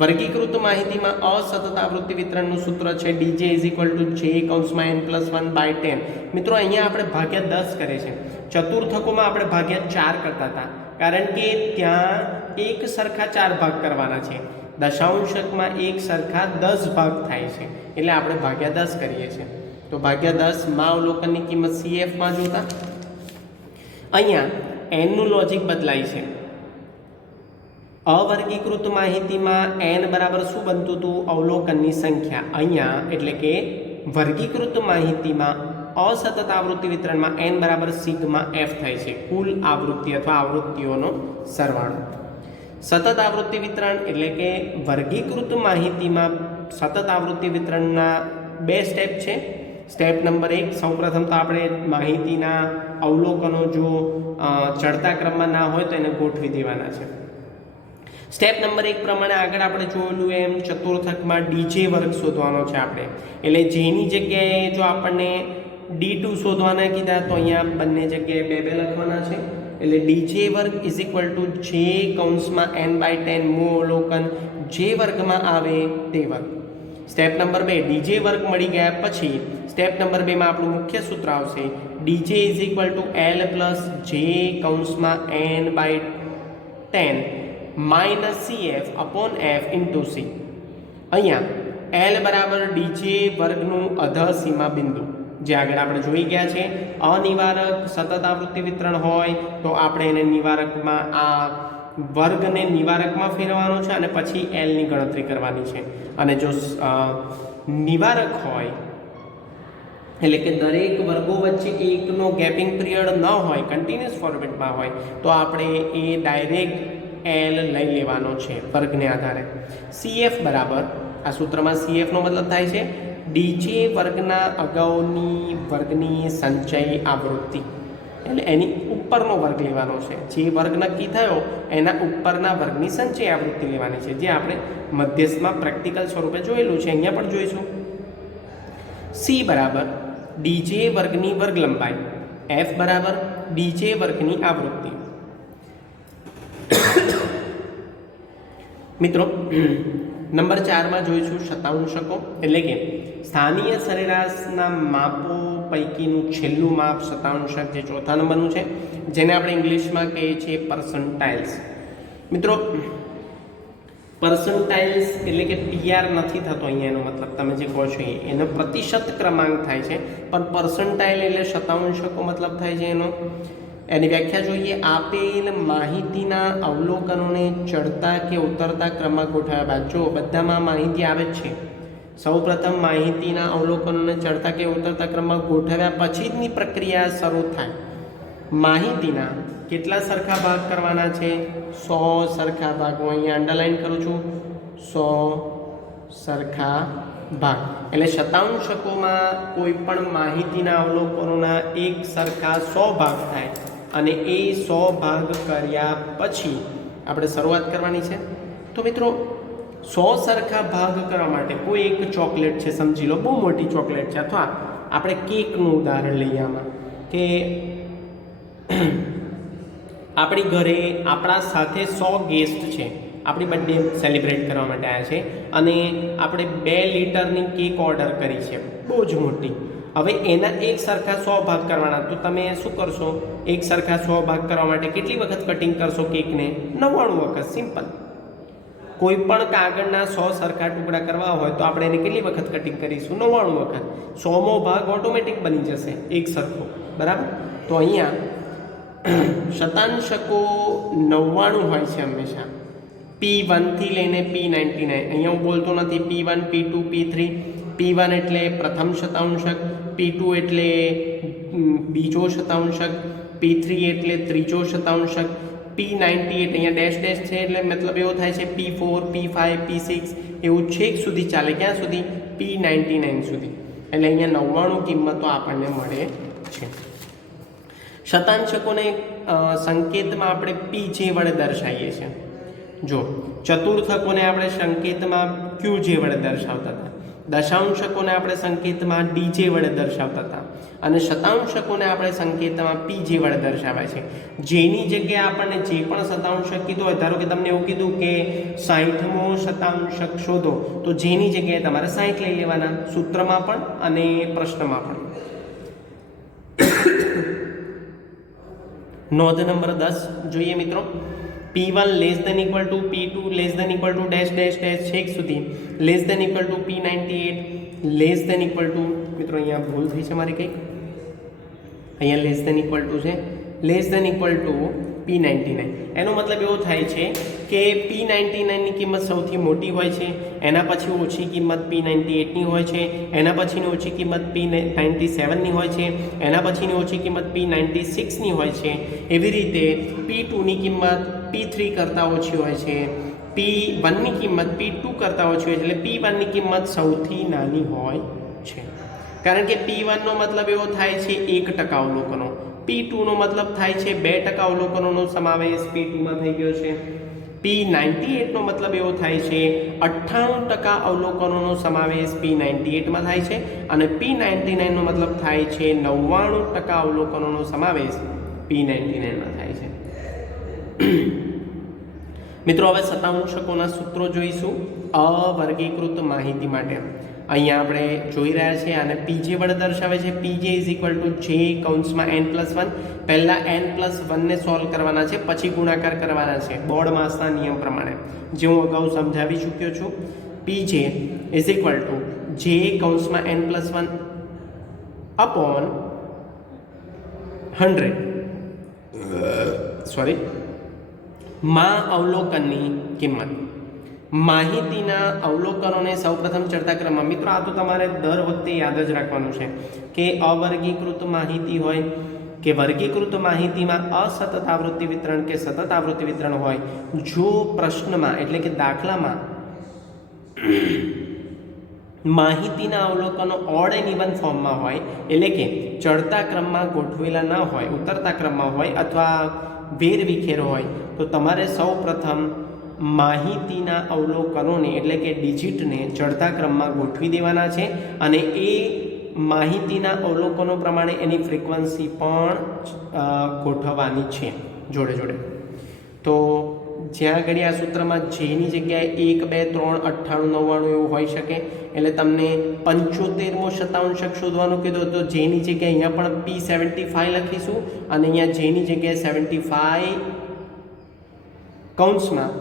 વર્ગીકૃત માહિતીમાં અસતત આવૃત્તિ વિતરણનું સૂત્ર છે DJ = J કૌંસમાં n+1/10. મિત્રો અહીંયા આપણે ભાગ્યા 10 કરે છે. ચતુર્થકોમાં આપણે ભાગ્યા 4 કરતા હતા, કારણ કે ત્યાં એક સરખા 4 ભાગ કરવાના છે. દશાંશકમાં એક સરખા 10 ભાગ થાય છે, એટલે આપણે ભાગ્યા 10 કરીએ છીએ. તો ભાગ્યા 10 માં અવલોકનની કિંમત CF માં જોતા અહીંયા n નું લોજિક બદલાય છે. અવર્ગીકૃત માહિતીમાં n બરાબર શું બનતું હતું? અવલોકનની સંખ્યા. અહીંયા એટલે કે વર્ગીકૃત માહિતીમાં અસતત આવૃત્તિ વિતરણમાં n બરાબર સિગ્મા f થાય છે, કુલ આવૃત્તિ અથવા આવૃત્તિઓનો સરવાળો. સતત આવૃત્તિ વિતરણ એટલે કે વર્ગીકૃત માહિતીમાં સતત આવૃત્તિ વિતરણના 2 સ્ટેપ છે. સ્ટેપ નંબર 1, સૌપ્રથમ તો આપણે માહિતીના અવલોકનો જો ચડતા ક્રમમાં ના હોય તો એને ગોઠવી દેવાના છે. સ્ટેપ નંબર 1 પ્રમાણે આગળ આપણે જોયેલું એમ ચતુર્થકમાં DJ વર્ગ શોધવાનો છે આપણે. એટલે જેની જગ્યાએ જો આપણને D2 શોધવાના કીધા તો અહીંયા બંને જગ્યાએ 2 લખવાના છે. એટલે DJ વર્ગ = J કૌંસમાં n/10 મુ અવલોકન જે વર્ગમાં આવે તે વર્ગ. સ્ટેપ નંબર 2, DJ વર્ગ મળી ગયા પછી સ્ટેપ નંબર 2 માં આપણું મુખ્ય સૂત્ર આવશે DJ = L + J કૌંસમાં n/10 - CF/F × C. અહીંયા L બરાબર DJ વર્ગનું અધઃ સીમા બિંદુ, જે આગળ આપણે જોઈ ગયા છે. અનિવારક સતત આવૃત્તિ વિતરણ હોય તો આપણે એને નિવારકમાં આ વર્ગને નિવારકમાં ફેરવવાનો છે અને પછી L ની ગણતરી કરવાની છે. અને જો નિવારક હોય એટલે કે દરેક વર્ગો વચ્ચે એકનો ગેપિંગ પિરિયડ ન હોય, કન્ટિન્યુઅસ ફોર્મેટમાં હોય, તો આપણે એ ડાયરેક્ટ L લઈ લેવાનો છે વર્ગને આધારે. CF બરાબર, આ સૂત્રમાં CF નો મતલબ થાય છે DJ વર્ગના અગાઉની વર્ગની સંચય આવૃત્તિ, એટલે એની ઉપરનો વર્ગ લેવાનો છે. જે વર્ગ નક્કી થયો એના ઉપરના વર્ગની સંચય આવૃત્તિ લેવાની છે, જે આપણે મધ્યસ્થમાં પ્રેક્ટિકલ સ્વરૂપે જોયેલું છે, અહીંયા પણ જોઈશું. C બરાબર DJ વર્ગની વર્ગ લંબાઈ, F બરાબર DJ વર્ગની આવૃત્તિ. મિત્રો નંબર 4 માં જોઈશું શતાંશકો, એટલે કે સ્થાનીય સરેરાશના માપો પૈકીનું છેલ્લું માપ શતાંશક, જે ચોથા નંબરનું છે, જેને આપણે ઇંગ્લિશમાં કહીએ છીએ પર્સન્ટાઇલ્સ. મિત્રો પર્સન્ટાઇલ્સ એટલે કે PR નથી થતો અહીંયા, એનો મતલબ તમે જે કહો છો એનો પ્રતિશત ક્રમાંક થાય છે, પણ પર્સન્ટાઇલ એટલે શતાંશકો મતલબ થાય છે એનો. એની વ્યાખ્યા જોઈએ. આપેલ માહિતીના અવલોકનોને ચડતા કે ઉતરતા ક્રમમાં ગોઠવ્યા બાદ, જો બધામાં માહિતી આવે જ છે, સૌપ્રથમ માહિતીના અવલોકનોને ચડતા કે ઉતરતા ક્રમમાં ગોઠવ્યા પછી જની પ્રક્રિયા શરૂ થાય. માહિતીના કેટલા સરખા ભાગ કરવાના છે? 100 સરખા ભાગ. હું અહીંયા અંડરલાઈન કરું છું, 100 સરખા ભાગ. એટલે શતાંશકોમાં કોઈ પણ માહિતીના અવલોકનોના એક સરખા 100 ભાગ થાય અને એ 100 ભાગ કર્યા પછી આપણે શરૂઆત કરવાની છે. તો મિત્રો 100 સરખા ભાગ કરવા માટે કોઈ એક ચોકલેટ છે, સમજી લો બહુ મોટી ચોકલેટ છે, અથવા આપણે કેકનું ઉદાહરણ લઈએ આમાં કે આપણી ઘરે આપણા સાથે 100 ગેસ્ટ છે, આપણી બર્થડે સેલિબ્રેટ કરવા માટે આવ્યા છે અને આપણે 2 લીટરની કેક ઓર્ડર કરી છે, બહુ જ મોટી. હવે એના એક સરખા 100 ભાગ કરવાના, તો તમે શું કરશો? એક સરખા 100 ભાગ કરવા માટે કેટલી વખત કટિંગ કરશો કેકને? 99 વખત. સિમ્પલ. કોઈ પણ કાગળના 100 સરખા ટુકડા કરવા હોય તો આપણે એને કેટલી વખત કટિંગ કરીશું? 99 વખત. 100મો ભાગ ઓટોમેટિક બની જશે એક સરખો, બરાબર? તો અહીંયા શતાંશકો 99 હોય છે હંમેશા, P1 થી લઈને P99. અહીંયા હું બોલતો નથી P1, P2, P3. P1 એટલે પ્રથમ શતાંશક, P2 એટલે બીજો શતાંશક, P3 એટલે ત્રીજો શતાંશક, P98 અહીંયા ડેશ ડેશ છે એટલે મતલબ એવો થાય છે P4, P5, P6 એવું છેક સુધી ચાલે. ક્યાં સુધી? P99 સુધી. એટલે અહીંયા 99 કિંમતો આપણને મળે છે. શતાંશકોને સંકેતમાં આપણે PJ વડે દર્શાવીએ છીએ. જો ચતુર્થકોને આપણે સંકેતમાં QJ વડે દર્શાવતા હતા, દશાંશકોને આપણે સંકેતમાં DJ વડે દર્શાવતા હતા અને શતાંશકોને આપણે સંકેતમાં PJ વડે દર્શાવાય છે. જેની જગ્યાએ આપણને જે પણ શતાંશક કીધું હોય, ધારો કે તમને એવું કીધું કે 60મો શતાંશક શોધો, તો જેની જગ્યાએ તમારે 60 લઈ લેવાના, સૂત્રમાં પણ અને પ્રશ્નમાં પણ. નોંધ નંબર 10 જોઈએ મિત્રો. P1 less than equal to P2 less than equal to dash dash dash છેક સુધી less than equal to P98 less than equal to, મિત્રો અહીંયા ભૂલ થઈ છે મારી કંઈક, અહીંયા લેસ દેન ઇક્વલ ટુ છે, less than equal to P99. એનો મતલબ એવો થાય છે કે P99 ની કિંમત સૌથી મોટી હોય છે, એના પછી ઓછી કિંમત P98 ની હોય છે, એના પછીની ઓછી કિંમત P97 ની હોય છે, એના પછીની ઓછી કિંમત P96 ની હોય છે. એવી રીતે P2 ની કિંમત P3 કરતાં ઓછી હોય છે, P1 ની કિંમત P2 કરતાં ઓછી હોય છે, એટલે P1 ની કિંમત સૌથી નાની હોય છે. કારણ કે P1 નો મતલબ એવો થાય છે 1% અવલોકનો, P2 નો મતલબ થાય છે 2% અવલોકનોનો સમાવેશ P2 માં થઈ ગયો છે, P98 નો મતલબ એવો થાય છે 98% અવલોકનોનો સમાવેશ P98 માં થાય છે અને P99 નો મતલબ થાય છે 99% અવલોકનોનો સમાવેશ P99 માં થાય છે. મિત્રો હવે શતાંશકોના સૂત્રો જોઈશું અવર્ગીકૃત માહિતી માટે. અહીંયા આપણે જોઈ રહ્યા છીએ આને PJ વડે દર્શાવે છે. PJ is equal two J કૌંસમાં n+1. પહેલાં n+1 ને સોલ્વ કરવાના છે, પછી ગુણાકાર કરવાના છે બોર્ડ માસના નિયમ પ્રમાણે, જે હું અગાઉ સમજાવી ચૂક્યો છું. PJ is equal two J કૌંસમાં n+1 અપોન 100 માં અવલોકનની કિંમત. માહિતીના અવલોકનોને સૌપ્રથમ ચડતા ક્રમમાં, મિત્રો આ તો તમારે દર વખતે યાદ જ રાખવાનું છે કે અવર્ગીકૃત માહિતી હોય કે વર્ગીકૃત માહિતીમાં અસતત આવૃત્તિ વિતરણ કે સતત આવૃત્તિ વિતરણ હોય, જો પ્રશ્નમાં એટલે કે દાખલામાં માહિતીના અવલોકનો ઓડ એન્ડ ઇવન ફોર્મમાં હોય, એટલે કે ચડતા ક્રમમાં ગોઠવેલા ન હોય, ઉતરતા ક્રમમાં હોય અથવા વેરવિખેર હોય, તો તમારે સૌપ્રથમ માહિતીના અવલોકનોને એટલે કે ડિજિટને ચડતા ક્રમમાં ગોઠવી દેવાના છે અને એ માહિતીના અવલોકનો પ્રમાણે એની ફ્રીક્વન્સી પણ ગોઠવવાની છે જોડે જોડે. તો જ્યાં આગળ આ સૂત્રમાં જેની જગ્યાએ 1, 2, 3, 98, 99 એવું હોઈ શકે, એટલે તમને 75મો શતાંશક શોધવાનું કીધું, તો જેની જગ્યાએ અહીંયા પણ P75 લખીશું અને અહીંયા જેની જગ્યાએ 75 કૌંસમાં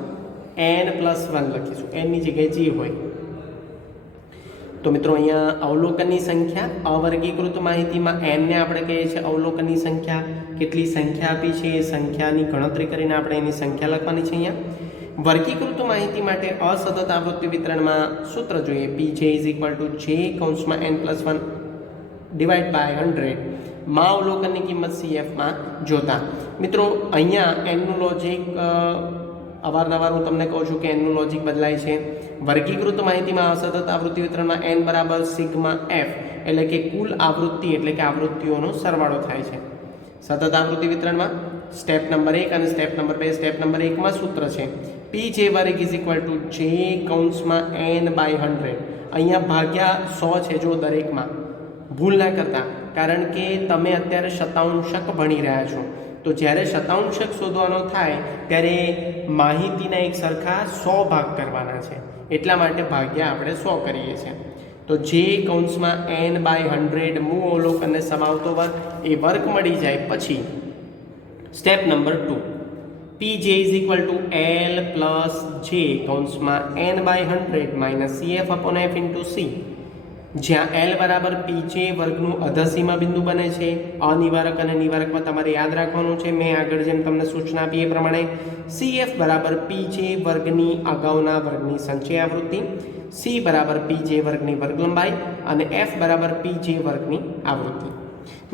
n+1 લખીશું, એની જગ્યાએ જે હોય. તો મિત્રો અહીંયા અવલોકનની સંખ્યા અવર્ગીકૃત માહિતીમાં n ને આપણે કહીએ છીએ અવલોકનની સંખ્યા. કેટલી સંખ્યા આપી છે એ સંખ્યાની ગણતરી કરીને આપણે એની સંખ્યા લખવાની છે. અહીંયા વર્ગીકૃત માહિતી માટે અસતત આવૃત્તિ વિતરણમાં સૂત્ર જોઈએ, PJ is equal two J કૌંસમાં n+1 ડિવાઇડ બાય 100 માં અવલોકનની કિંમત CFમાં જોતા. મિત્રો અહીંયા એનનું લોજિક અવારનવાર હું તમને કહું છું કે એનનું લોજિક બદલાય છે. વર્ગીકૃત માહિતીમાં અસતત આવૃત્તિ વિતરણમાં n બરાબર સિગ્મા f, એટલે કે કુલ આવૃત્તિ એટલે કે આવૃત્તિઓનો સરવાળો થાય છે. સતત આવૃત્તિ વિતરણમાં સ્ટેપ નંબર 1 અને સ્ટેપ નંબર 2. સ્ટેપ નંબર 1 માં સૂત્ર છે પી જે વર્ગ ઇઝ ઇક્વલ ટુ જે કૌંસમાં n/100. અહીંયા ભાગ્યા 100 છે જો દરેકમાં, ભૂલ ના કરતા, કારણ કે તમે અત્યારે શતાંશક ભણી રહ્યા છો. તો જ્યારે શતાંશક શોધવાનો થાય ત્યારે માહિતીના એક સરખા 100 ભાગ કરવાના છે, એટલા માટે ભાગ્યા આપણે 100 કરીએ છીએ. તો જે કૌંસમાં n/100 મૂળ અવલોકનને સમાવતો વર્ગ એ વર્ગ મળી જાય પછી સ્ટેપ નંબર 2 પી જે is equal to L plus જે કૌંસમાં n/100 minus CF/F into C, જ્યાં એલ બરાબર પી જે વર્ગનું અધસીમા બિંદુ બને છે. અનિવારક અને નિવારકમાં તમારે યાદ રાખવાનું છે, મેં આગળ જેમ તમને સૂચના આપી એ પ્રમાણે. CF બરાબર પી જે વર્ગની અગાઉના વર્ગની સંચય આવૃત્તિ, સી બરાબર પી જે વર્ગની વર્ગ લંબાઈ અને એફ બરાબર પી જે વર્ગની આવૃત્તિ.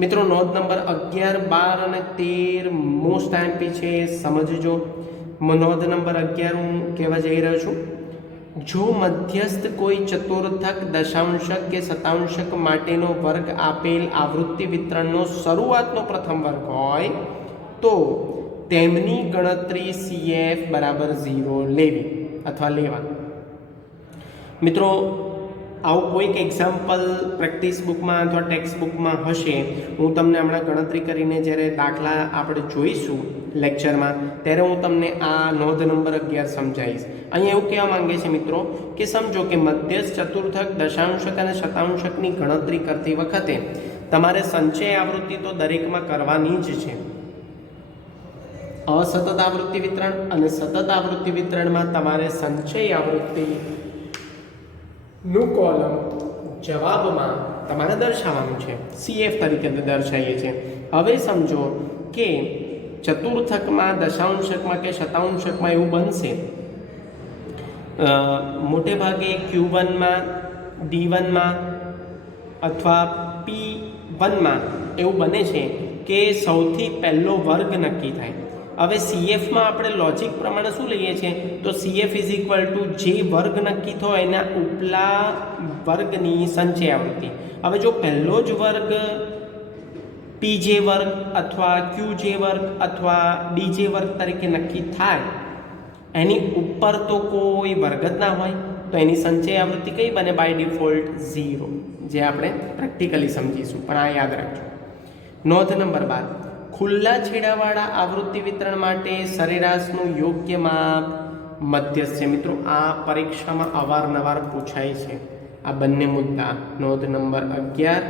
મિત્રો નોંધ નંબર 11, 12 અને 13 મોસ્ટ આઈએમપી છે, સમજજો. નોંધ નંબર 11 હું કહેવા જઈ રહ્યો છું. જો મધ્યસ્થ કોઈ ચતુર્થક, દશાંશક કે શતાંશક માટેનો વર્ગ આપેલ આવૃત્તિ વિતરણનો શરૂઆતનો પ્રથમ વર્ગ હોય તો તેમની ગણતરી CF બરાબર 0 લેવી અથવા લેવા. મિત્રો આવું કોઈક એક્ઝામ્પલ પ્રેક્ટિસ બુકમાં અથવા ટેક્સ્ટ બુકમાં હશે. હું તમને હમણાં ગણતરી કરીને જ્યારે દાખલા આપણે જોઈશું લેક્ચરમાં ત્યારે હું તમને આ નોંધ નંબર 11 સમજાવીશ. અહીંયા એવું કહેવા માંગે છે મિત્રો કે સમજો કે મધ્યસ્થ, ચતુર્થક, દશાંશક અને શતાંશકની ગણતરી કરતી વખતે તમારે સંચય આવૃત્તિ તો દરેકમાં કરવાની જ છે. અસતત આવૃત્તિ વિતરણ અને સતત આવૃત્તિ વિતરણમાં તમારે સંચય આવૃત્તિ નું કોલમ જવાબમાં તમારે દર્શાવવાનું છે, CF તરીકે દર્શાવીએ છીએ. હવે સમજો કે ચતુર્થકમાં, દશાંશકમાં કે શતાંશકમાં એવું બનશે, મોટે ભાગે Q1માં, D1માં અથવા P1માં એવું બને છે કે સૌથી પહેલો વર્ગ નક્કી થાય. હવે CFમાં આપણે લોજિક પ્રમાણે શું લઈએ છીએ તો CF ઇઝ ઇક્વલ ટુ જે વર્ગ નક્કી થાય એના ઉપલા વર્ગની સંચય આવૃત્તિ. હવે જો પહેલો જ વર્ગ PJ વર્ગ અથવા QJ વર્ગ અથવા DJ વર્ગ તરીકે નક્કી થાય, એની ઉપર તો કોઈ વર્ગ જ ના હોય, તો એની સંચય આવૃત્તિ કઈ બને? બાય ડિફોલ્ટ 0, જે આપણે પ્રેક્ટિકલી સમજીશું, પણ આ યાદ રાખજો. નોંધ નંબર 12, ખુલ્લા છેડાવાળા આવૃત્તિ વિતરણ માટે સરેરાશનું યોગ્ય માપ મધ્યસ્થ છે. મિત્રો આ પરીક્ષામાં અવારનવાર પૂછાય છે આ બંને મુદ્દા, નોંધ નંબર 11,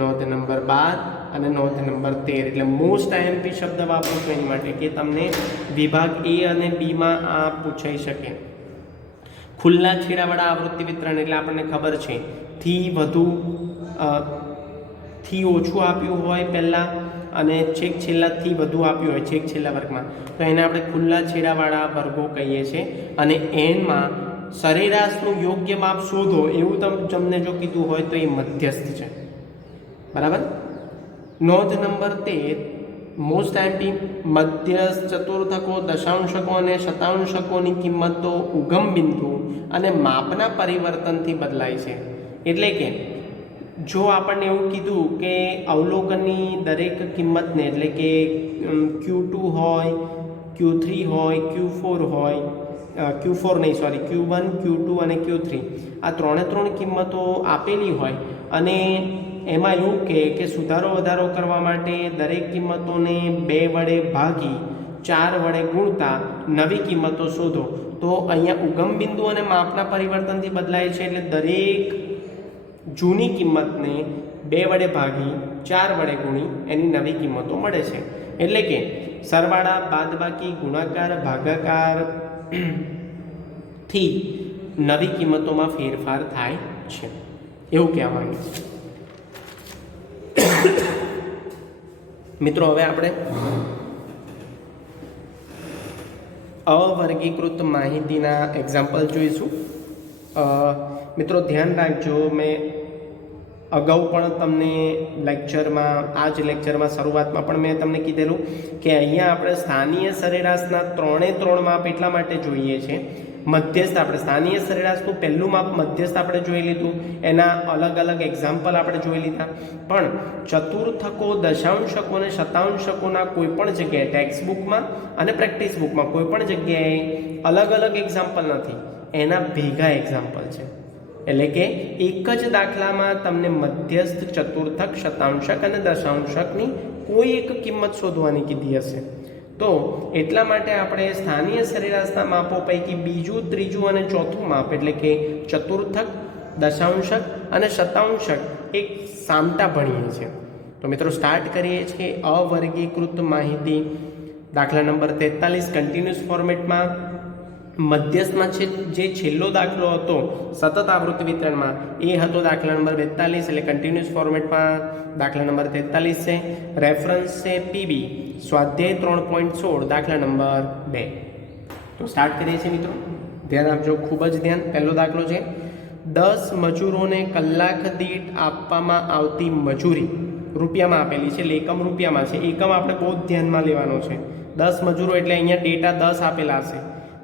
નોંધ નંબર 12 અને નોંધ નંબર 13. એટલે મોસ્ટ આઈએમપી શબ્દ વાપરો છો એની માટે કે તમને વિભાગ A અને B માં આ પૂછાઈ શકે. ખુલ્લા છેડાવાળા આવૃત્તિ વિતરણ એટલે આપણને ખબર છે થી વધુ થી ઓછું આપ્યું હોય પહેલાં અને છેક છેલ્લાથી વધુ આપ્યું હોય છેક છેલ્લા વર્ગમાં, તો એને આપણે ખુલ્લા છેડાવાળા વર્ગો કહીએ છીએ. અને એનમાં સરેરાશનું યોગ્ય માપ શોધો એવું તમને જો કીધું હોય તો એ મધ્યસ્થ છે. બરાબર. નોંધ નંબર 13 મોસ્ટ આઈએમપી, મધ્યસ્થ, ચતુર્થકો, દશાંશકો અને શતાંશકોની કિંમતો ઉગમ બિંદુ અને માપના પરિવર્તનથી બદલાય છે. એટલે કે જો આપણને એવું કીધું કે અવલોકનની દરેક કિંમતને, એટલે કે Q2 હોય, Q3 હોય, Q4 હોય, Q1, Q2 અને Q3 આ ત્રણ કિંમતો આપેલી હોય અને એમાં એવું કે સુધારો વધારો કરવા માટે દરેક કિંમતોને 2 વડે ભાગી 4 વડે ગુણતા નવી કિંમતો શોધો. તો અહીંયા ઉગમ બિંદુ અને માપના પરિવર્તનથી બદલાય છે, એટલે દરેક જૂની કિંમતને 2 વડે ભાગી 4 વડે ગુણી એની નવી કિંમતો મળે છે. એટલે કે સરવાળા, બાદબાકી, ગુણાકાર, ભાગાકાર થી નવી કિંમતોમાં ફેરફાર થાય છે, એવું કહેવાનું છે. મિત્રો હવે આપણે અવર્ગીકૃત માહિતીના એક્ઝામ્પલ જોઈશું. મિત્રો ધ્યાન રાખજો, મેં અગાઉ પણ તમને લેક્ચરમાં, આ જ લેક્ચરમાં શરૂઆતમાં પણ મેં તમને કીધેલું કે અહીંયા આપણે સ્થાનીય સરેરાશના 3 માપ એટલા માટે જોઈએ છે મધ્યસ્થ આપણે સ્થાનીય સરેરાશનું પહેલું માપ મધ્યસ્થ આપણે જોઈ લીધું, એના અલગ અલગ એક્ઝામ્પલ આપણે જોઈ લીધા. પણ ચતુર્થકો, દશાંશકો અને શતાંશકોના કોઈ પણ જગ્યાએ ટેક્સ્ટ બુકમાં અને પ્રેક્ટિસ બુકમાં કોઈ પણ જગ્યાએ અલગ અલગ એક્ઝામ્પલ નથી, એના ભેગા એક્ઝામ્પલ છે. એટલે કે એક જ દાખલામાં તમને મધ્યસ્થ, ચતુર્થક, શતાંશક અને દશાંશકની કોઈ એક કિંમત શોધવાની કીધી હશે. તો એટલા માટે આપણે સ્થાનીય સરેરાશના માપો પૈકી બીજું, ત્રીજું અને ચોથું માપ એટલે કે ચતુર્થક, દશાંશક અને શતાંશક એક સામટા ભણીએ છીએ. તો મિત્રો સ્ટાર્ટ કરીએ છીએ અવર્ગીકૃત માહિતી. દાખલા નંબર 43 કન્ટિન્યુઅસ ફોર્મેટમાં મધ્યસ્થમાં છે જે છેલ્લો દાખલો હતો સતત આવૃત્તિ વિતરણમાં એ હતો દાખલા નંબર 42, એટલે કન્ટિન્યુઅસ ફોર્મેટમાં દાખલા નંબર 43 છે. રેફરન્સ છે પીબી સ્વાધ્યાય 3.16 દાખલા નંબર 2. તો સ્ટાર્ટ કરીએ છીએ મિત્રો, ધ્યાન આપજો, ખૂબ જ ધ્યાન. પહેલો દાખલો છે 10 મજૂરોને કલાક દીઠ આપવામાં આવતી મજૂરી રૂપિયામાં આપેલી છે, એટલે એકમ રૂપિયામાં છે. એકમ આપણે બહુ જ ધ્યાનમાં લેવાનો છે. 10 મજૂરો એટલે અહીંયા ડેટા 10 આપેલા હશે.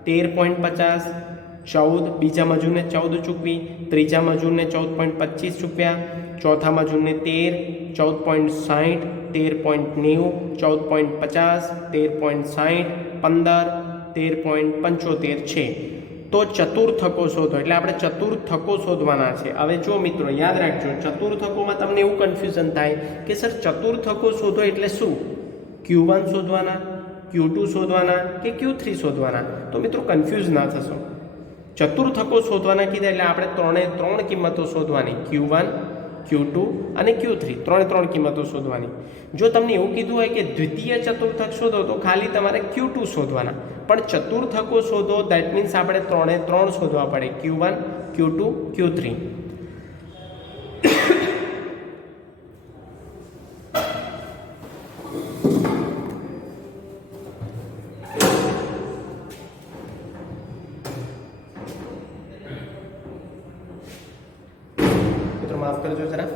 13.50, 14, બીજા મજૂરને 14 ચૂકવી, ત્રીજા મજૂરને 14.25 ચૂકવ્યા, ચોથા મજૂરને 13, 14.60, 13.90, 14.50, 13.60, 15, 13.75 છે. તો ચતુર્થકો શોધો, એટલે આપણે ચતુર્થકો શોધવાના છે. હવે જો મિત્રો યાદ રાખજો, ચતુર્થકોમાં તમને એવું કન્ફ્યુઝન થાય કે સર ચતુર્થકો શોધો એટલે શું? Q1 શોધવાના, Q2 શોધવાના કે Q3 શોધવાના? તો મિત્રો કન્ફ્યુઝ ના થશો. ચતુર્થકો શોધવાના કીધા એટલે આપણે ત્રણ કિંમતો શોધવાની, Q1, Q2 અને Q3, ત્રણ કિંમતો શોધવાની. જો તમને એવું કીધું હોય કે દ્વિતીય ચતુર્થક શોધો તો ખાલી તમારે Q2 શોધવાના, પણ ચતુર્થકો શોધો દેટ મીન્સ આપણે ત્રણ શોધવા પડે, Q1, Q2, Q3. મિત્રો માફ કરજો જરા.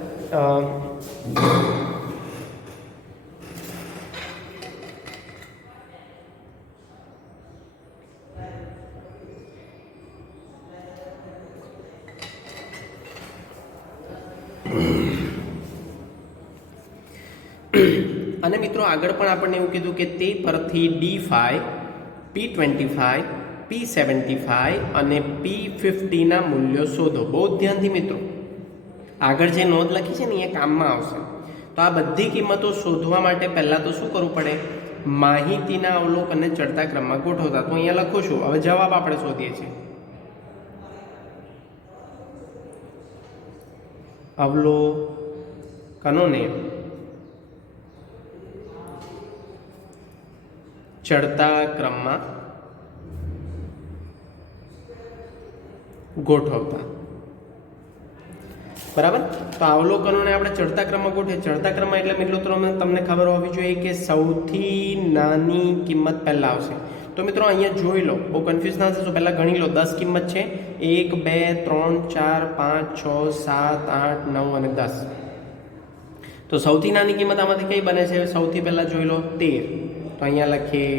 અને મિત્રો આગળ પણ આપણને એવું કીધું કે તે પરથી D5, P25, P75 અને P50 ના મૂલ્યો શોધો. બહુ ધ્યાનથી મિત્રો, આગળ જે નોંધ લખી છે ને એ કામમાં આવશે. તો આ બધી કિંમતો શોધવા માટે પહેલાં તો શું કરવું પડે? માહિતીના અવલોકનને ચડતા ક્રમમાં ગોઠવતા. તો અહીંયા લખું છું, હવે જવાબ આપણે શોધીએ છીએ. અવલોકનોને ચડતા ક્રમમાં ગોઠવતા. બરાબર. તો અવલોકનોને આપણે ચડતા ક્રમમાં ગોઠવીએ. ચડતા ક્રમમાં એટલે મિત્રો તમને ખબર હોવી જોઈએ કે સૌથી નાની કિંમત પહેલાં આવશે. તો મિત્રો અહીંયા જોઈ લો, બહુ કન્ફ્યુઝ ના થશો. પહેલાં ગણી લો, 10 કિંમત છે, 1, 2, 3, 4, 5, 6, 7, 8, 9 અને 10. તો સૌથી નાની કિંમત આમાંથી કઈ બને છે? સૌથી પહેલાં જોઈ લો 13. તો અહીંયા લખીએ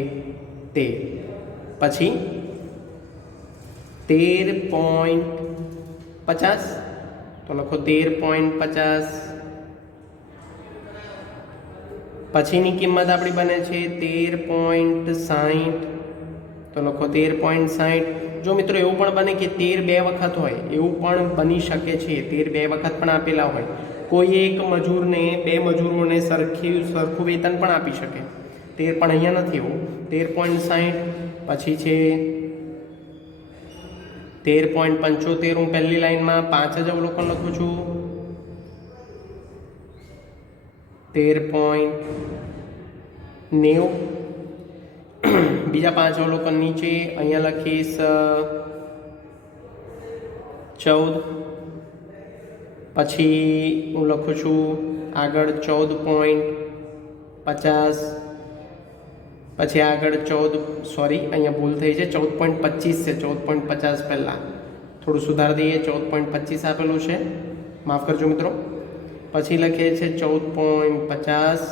13, પછી 13.50, તો લખો 13.50. પછીની કિંમત આપણી બને છે 13.60, તો લખો 13.60. જો મિત્રો એવું પણ બને કે 13 બે વખત હોય, એવું પણ બની શકે છે. 13 બે વખત પણ આપેલા હોય. કોઈ એક મજૂરને, બે મજૂરોને સરખું વેતન પણ આપી શકે. 13 પણ અહીંયા નથી એવું. 13.60 પછી છે 13.75. હું પહેલી લાઈનમાં 5 જ અવલોકન લખું છું. 13.90. બીજા 5 અવલોકન નીચે અહીંયા લખીશ 14. પછી હું લખું છું આગળ 14.50. પછી આગળ 14, સોરી અહીંયા ભૂલ થઈ છે, 14.25 છે. 14.50 પહેલાં થોડું સુધારી દઈએ, 14.25 આપેલું છે, માફ કરજો મિત્રો. પછી લખીએ છીએ 14.50.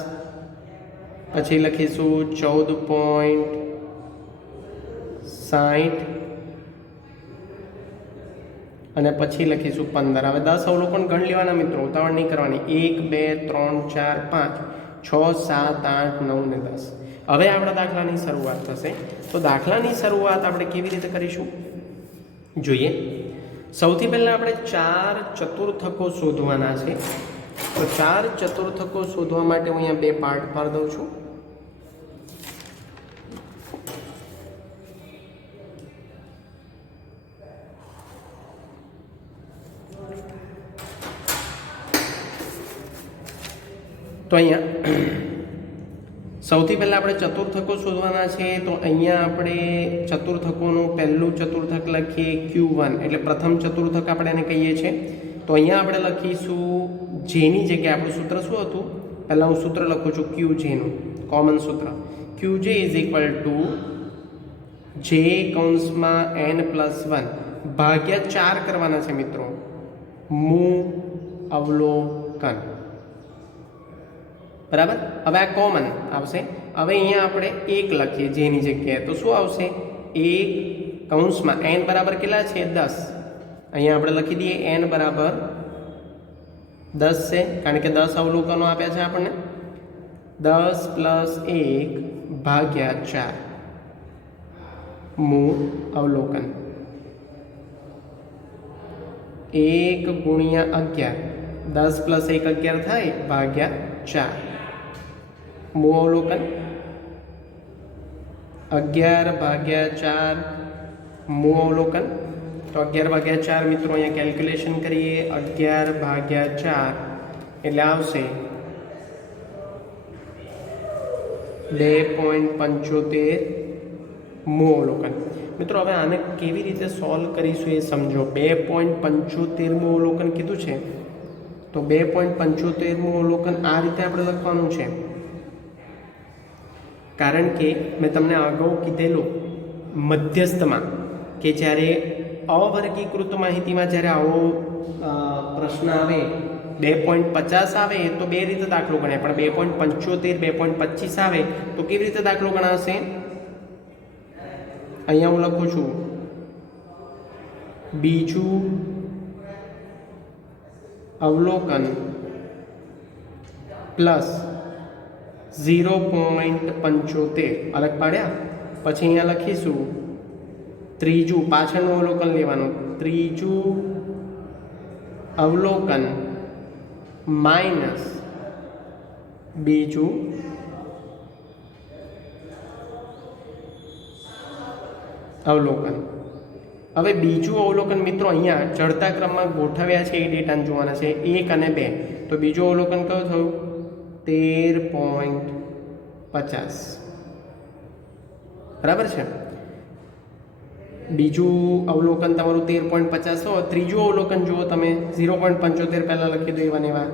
પછી લખીશું 14.60. અને પછી લખીશું 15. હવે 10 અવલોકન ગણ લેવાના મિત્રો, ઉતાવળ નહીં કરવાની. 1 2 3 4 5 6 7 8 9 ને 10. હવે આપણા દાખલાની શરૂઆત થશે. તો દાખલાની શરૂઆત આપણે કેવી રીતે કરીશું જોઈએ. સૌથી પહેલાં આપણે 4 ચતુર્થકો શોધવાના છે. તો 4 ચતુર્થકો શોધવા માટે હું અહીંયા 2 પાર્ટ પાડી દઉં છું. તો અહીંયા સૌથી પહેલાં આપણે ચતુર્થકો શોધવાના છે. તો અહીંયા આપણે ચતુર્થકોનું પહેલું ચતુર્થક લખીએ Q1, એટલે પ્રથમ ચતુર્થક આપણે એને કહીએ છીએ. તો અહીંયા આપણે લખીશું જેની જગ્યાએ આપણું સૂત્ર શું હતું, પહેલાં હું સૂત્ર લખું છું QJનું કોમન સૂત્ર. QJ is equal two J કૌંસમાં n+1 ભાગ્યા 4 કરવાના છે મિત્રો, મૂ અવલોકન. બરાબર. હવે આ કોમન આવશે. હવે અહીંયા આપણે 1 લખીએ જેની જગ્યાએ, તો શું આવશે, 1 કૌંસમાં n બરાબર કેટલા છે 10. અહીંયા આપણે લખી દઈએ n બરાબર 10 છે, કારણ કે 10 અવલોકનો આપ્યા છે આપણને. 10 + 1 ભાગ્યા 4 મૂ અવલોકન. 1 ગુણ્યા 11, 10 + 1 11 થાય ભાગ્યા 4 મૂ અવલોકન. 11 ભાગ્યા 4 મૂ અવલોકન. તો 11 ભાગ્યા 4 મિત્રો અહીંયા કેલ્ક્યુલેશન કરીએ. 11 ભાગ્યા 4 એટલે આવશે 2.75 મૂ અવલોકન. મિત્રો હવે આને કેવી રીતે સોલ્વ કરીશું એ સમજો. 2.75 મૂ અવલોકન કીધું છે, તો 2.75 મૂ અવલોકન આ રીતે આપણે લખવાનું છે. કારણ કે મેં તમને અગાઉ કીધેલું મધ્યસ્થમાં કે જ્યારે અવર્ગીકૃત માહિતીમાં જ્યારે આવો પ્રશ્ન આવે 2.50 આવે તો બે રીતે દાખલો ગણાય, પણ 2.75 2.25 આવે તો કેવી રીતે દાખલો ગણાશે. અહીંયા હું લખું છું બીજું અવલોકન પ્લસ 0.75 અલગ પાડ્યા. પછી અહીંયા લખીશું ત્રીજું, પાછળનું અવલોકન લેવાનું, ત્રીજું અવલોકન માઇનસ બીજું અવલોકન. હવે બીજું અવલોકન મિત્રો અહીંયા ચડતા ક્રમમાં ગોઠવ્યા છે એ ડેટાને જોવાના છે, 1 અને 2. તો બીજું અવલોકન કયું થયું, 13.50. બરાબર છે. બીજું અવલોકન તમારું 13.50 હોય. ત્રીજું અવલોકન જુઓ તમે, 0.75 પહેલાં લખી દો એવા ને એવા.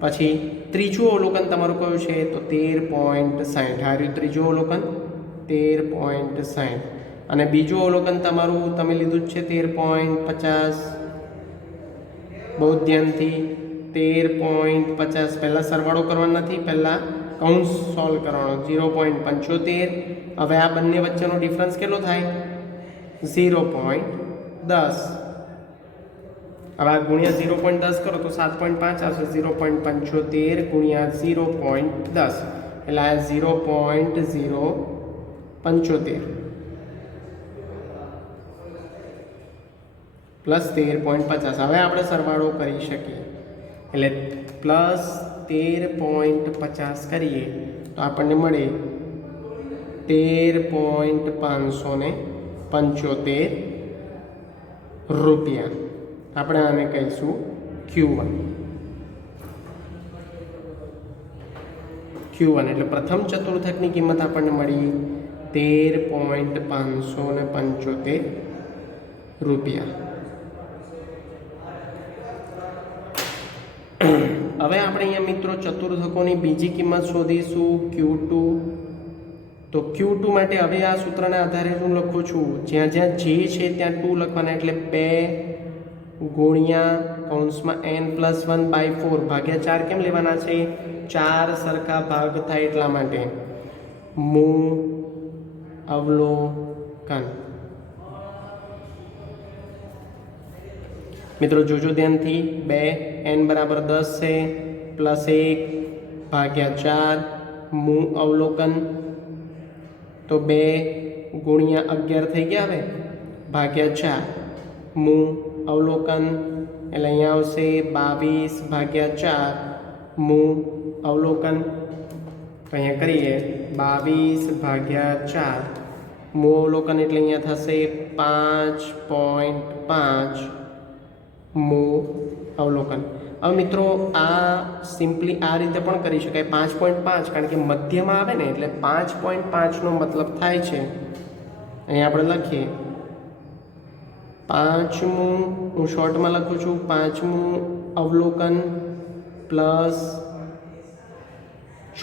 પછી ત્રીજું અવલોકન તમારું કયું છે, તો 13.60. આ રહ્યું ત્રીજું અવલોકન 13.60. અને બીજું અવલોકન તમારું તમે લીધું જ છે 13.50. બહુ ધ્યાનથી 13.50 પહેલાં સરવાળો કરવાનો નથી, પહેલાં કૌંસ સોલ્વ કરવાનો. 0.75. હવે આ બંને વચ્ચેનો ડિફરન્સ કેટલો થાય, 0.10. હવે આ ગુણ્યા 0.10 કરો તો 7.5 આવશે. 0.75 ગુણ્યા 0.10 એટલે આ 0.075 પ્લસ 13.50. હવે આપણે સરવાળો કરી શકીએ, એટલે પ્લસ 13.50 કરીએ તો આપણને મળે 13.575 રૂપિયા. આપણે આને કહીશું Q1. એટલે પ્રથમ ચતુર્થકની કિંમત આપણને મળી 13.575 રૂપિયા. હવે આપણે અહીંયા મિત્રો ચતુર્થકોની બીજી કિંમત શોધીશું Q2. તો Q2 માટે હવે આ સૂત્રને આધારે હું લખું છું, જ્યાં જ્યાં જે છે ત્યાં 2 લખવાના, એટલે 2 ગુણ્યા કૌંસમાં n+1/4 ભાગ્યા 4 કેમ લેવાના છે, 4 સરખા ભાગ થાય એટલા માટે. મૂ અવલોકન. મિત્રો જોજો ધ્યાનથી 2 n બરાબર 10 છે પ્લસ 1 ભાગ્યા 4 મૂ અવલોકન તો 2 ગુણ્યા 11 થઈ ગયા હવે ભાગ્યા 4 મૂ અવલોકન એટલે અહીંયા આવશે 22 ભાગ્યા 4 મૂ અવલોકન તો અહીંયા કરીએ 22 ભાગ્યા 4 મૂ અવલોકન એટલે અહીંયા થશે 5.5 મૂ અવલોકન. હવે મિત્રો આ સિમ્પલી આ રીતે પણ કરી શકાય 5.5 કારણ કે મધ્યમાં આવે ને એટલે 5.5નો મતલબ થાય છે અહીંયા આપણે લખીએ પાંચમું હું શોર્ટમાં લખું છું પાંચમું અવલોકન પ્લસ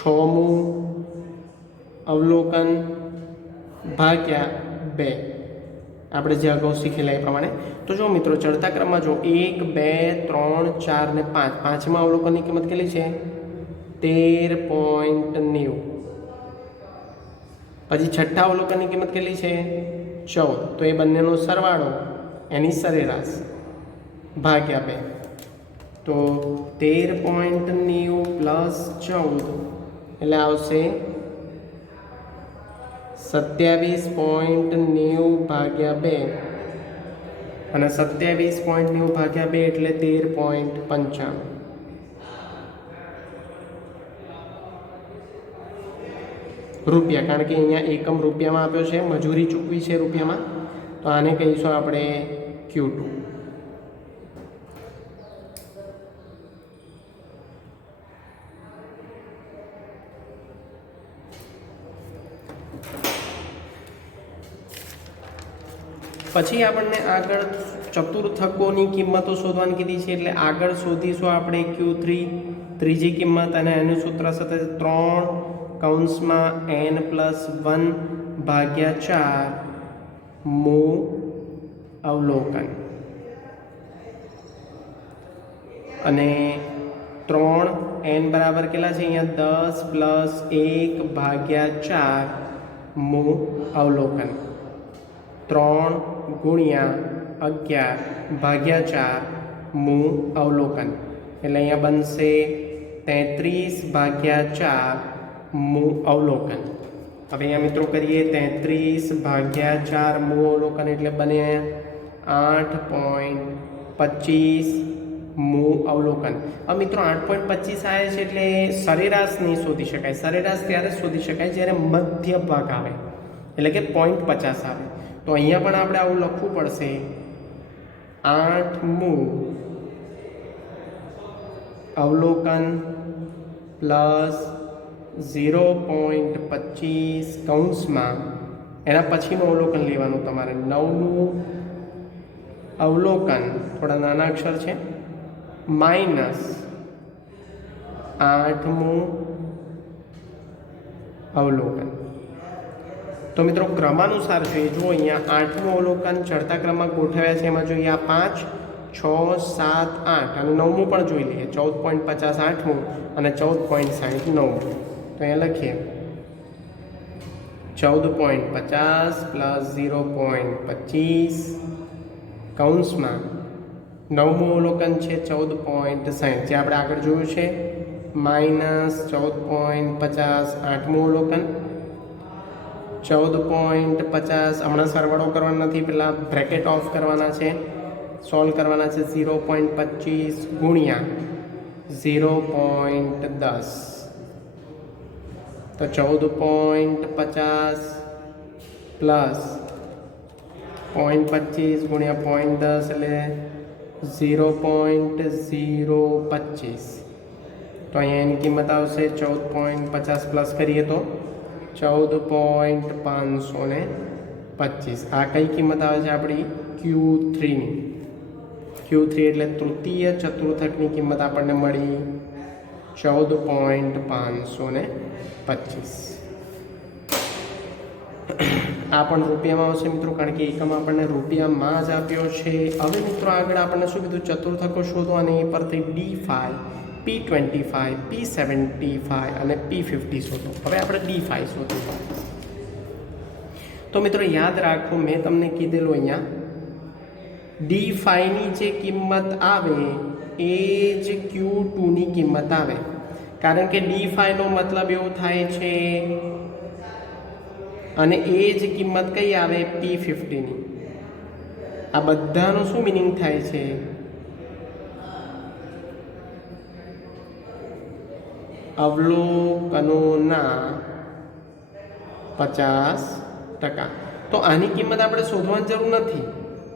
છમું અવલોકન ભાગ્યા 2 આપણે જે અગાઉ શીખેલા એ પ્રમાણે. તો જો મિત્રો ચડતા ક્રમમાં જો 1 2 3 4 ને 5 પાંચમા અવલોકનની કિંમત કેટલી છે 13.90. પછી છઠ્ઠા અવલોકનની કિંમત કેટલી છે 14. તો એ બંનેનો સરવાળો એની સરેરાશ ભાગ્યા 2 તો 13.90 પ્લસ 14 એટલે આવશે 27.90 ભાગ્યા 2 અને 27.90 ભાગ્યા 2 એટલે 13.95. રૂપિયા કારણ કે અહીંયા એકમ રૂપિયામાં આપ્યો છે મજૂરી ચૂકવી છે રૂપિયામાં તો આને કહીશું આપણે Q2. પછી આપણને આગળ ચતુર્થકોની કિંમતો શોધવાની કીધી છે એટલે આગળ શોધીશું આપણે Q3 ત્રીજી કિંમત અને એનું સૂત્ર સાથે 3 કૌંસમાં n+1 ભાગ્યા 4 મૂ અવલોકન અને 3 n બરાબર કેટલા છે અહીંયા 10 + 1 ભાગ્યા 4 મૂ અવલોકન 3 ગુણ્યા 11 ભાગ્યા 4 મૂ અવલોકન એટલે અહીંયા બનશે 33 ભાગ્યા 4 મૂ અવલોકન. હવે અહીંયા મિત્રો કરીએ 33 ભાગ્યા 4 મૂ અવલોકન એટલે બને 8.25 મૂ અવલોકન. હવે મિત્રો 8.25 આવે છે એટલે સરેરાશ નહીં શોધી શકાય. સરેરાશ ત્યારે શોધી શકાય જ્યારે મધ્ય ભાગ આવે એટલે કે 0.50 આવે. તો અહીંયા પણ આપણે આવું લખવું પડશે 8 મૂ અવલોકન પ્લસ 0.25 કૌંસમાં એના પછીનું અવલોકન લેવાનું તમારે 9મું અવલોકન થોડા નાના અક્ષર છે માઇનસ 8મું અવલોકન. તો મિત્રો ક્રમાનુસાર જોઈએ જો અહીંયા 8મું અવલોકન ચડતા ક્રમમાં ગોઠવ્યા છે એમાં જોઈએ આ 5 6 7 8 અને 9મું પણ જોઈ લઈએ 14.50 8મું અને 14.60 9મું. તો અહીંયા લખીએ 14.50 પ્લસ 0.25 કૌંસમાં 9મું અવલોકન છે 14.60 જે આપણે આગળ જોયું છે માઇનસ 14.50 8મું અવલોકન 14.50 હમણાં સરવાળો કરવાનો નથી પહેલાં બ્રેકેટ ઓફ કરવાના છે સોલ્વ કરવાના છે 0.25 ગુણ્યા 0.10 તો 14.50 પ્લસ 0.25 ગુણ્યા 0.10 એટલે 0.025 તો અહીંયા એની કિંમત આવશે 14.50 પ્લસ કરીએ તો 14.525. આ કઈ કિંમત આવે છે આપણી Q3ની. Q3 એટલે તૃતીય ચતુર્થકની કિંમત આપણને મળી 14.525. આ પણ રૂપિયામાં આવશે મિત્રો કારણ કે એકમ આપણને રૂપિયામાં જ આપ્યો છે. હવે મિત્રો આગળ આપણને શું કીધું ચતુર્થકો શોધો અને એ પરથી D5 P25 P75 અને P50 શોધો. હવે આપણે D5 શોધીશું. તો મિત્રો યાદ રાખો મેં તમને કીધેલું અહીંયા ડી ફાઈની જે કિંમત આવે એ જ Q2ની કિંમત આવે, કારણ કે ડી ફાઈનો મતલબ એવો થાય છે અને એ જ કિંમત કઈ આવે P50ની. આ બધાનો શું મિનિંગ થાય છે? અવલોકનોના 50%. તો આની કિંમત આપણે શોધવાની જરૂર નથી.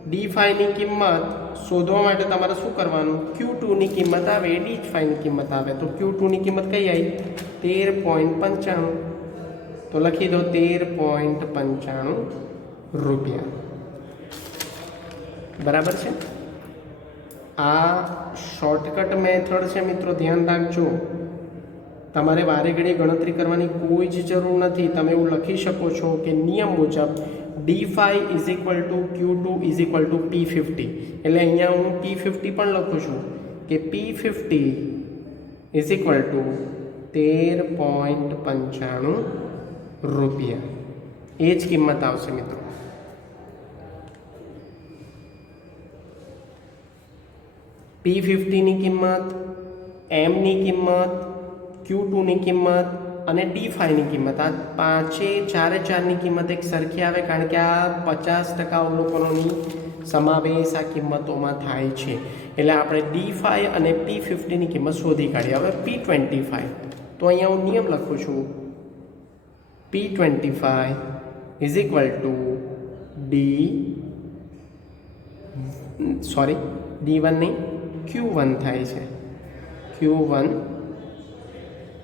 ડી ફાઈની કિંમત શોધવા માટે તમારે શું કરવાનું? Q2ની કિંમત આવે એ ડી ફાઈની કિંમત આવે, તો Q2ની કિંમત કઈ આવી? 13.95. તો લખી દો 13.95 રૂપિયા. બરાબર છે. આ શોર્ટકટ મેથડ છે મિત્રો, ધ્યાન રાખજો. તમારે વારે ઘડી ગણતરી કરવાની કોઈ જ જરૂર નથી. તમે એવું લખી શકો છો કે નિયમ મુજબ D5 = Q2 = P50. એટલે અહીંયા હું P50 પણ લખું છું કે P50 = 13.95 રૂપિયા. એ જ કિંમત આવશે મિત્રો. P50ની કિંમત, એમની કિંમત, Q2ની કિંમત અને D5ની કિંમત, આ ચારેની કિંમત એક સરખી આવે, કારણ કે આ 50% અવલોકનોની સમાવેશ આ કિંમતોમાં થાય છે. એટલે આપણે D5 અને P50ની કિંમત શોધી કાઢીએ. હવે P25, તો અહીંયા હું નિયમ લખું છું, P25 = D1 નહીં, Q1 થાય છે. Q1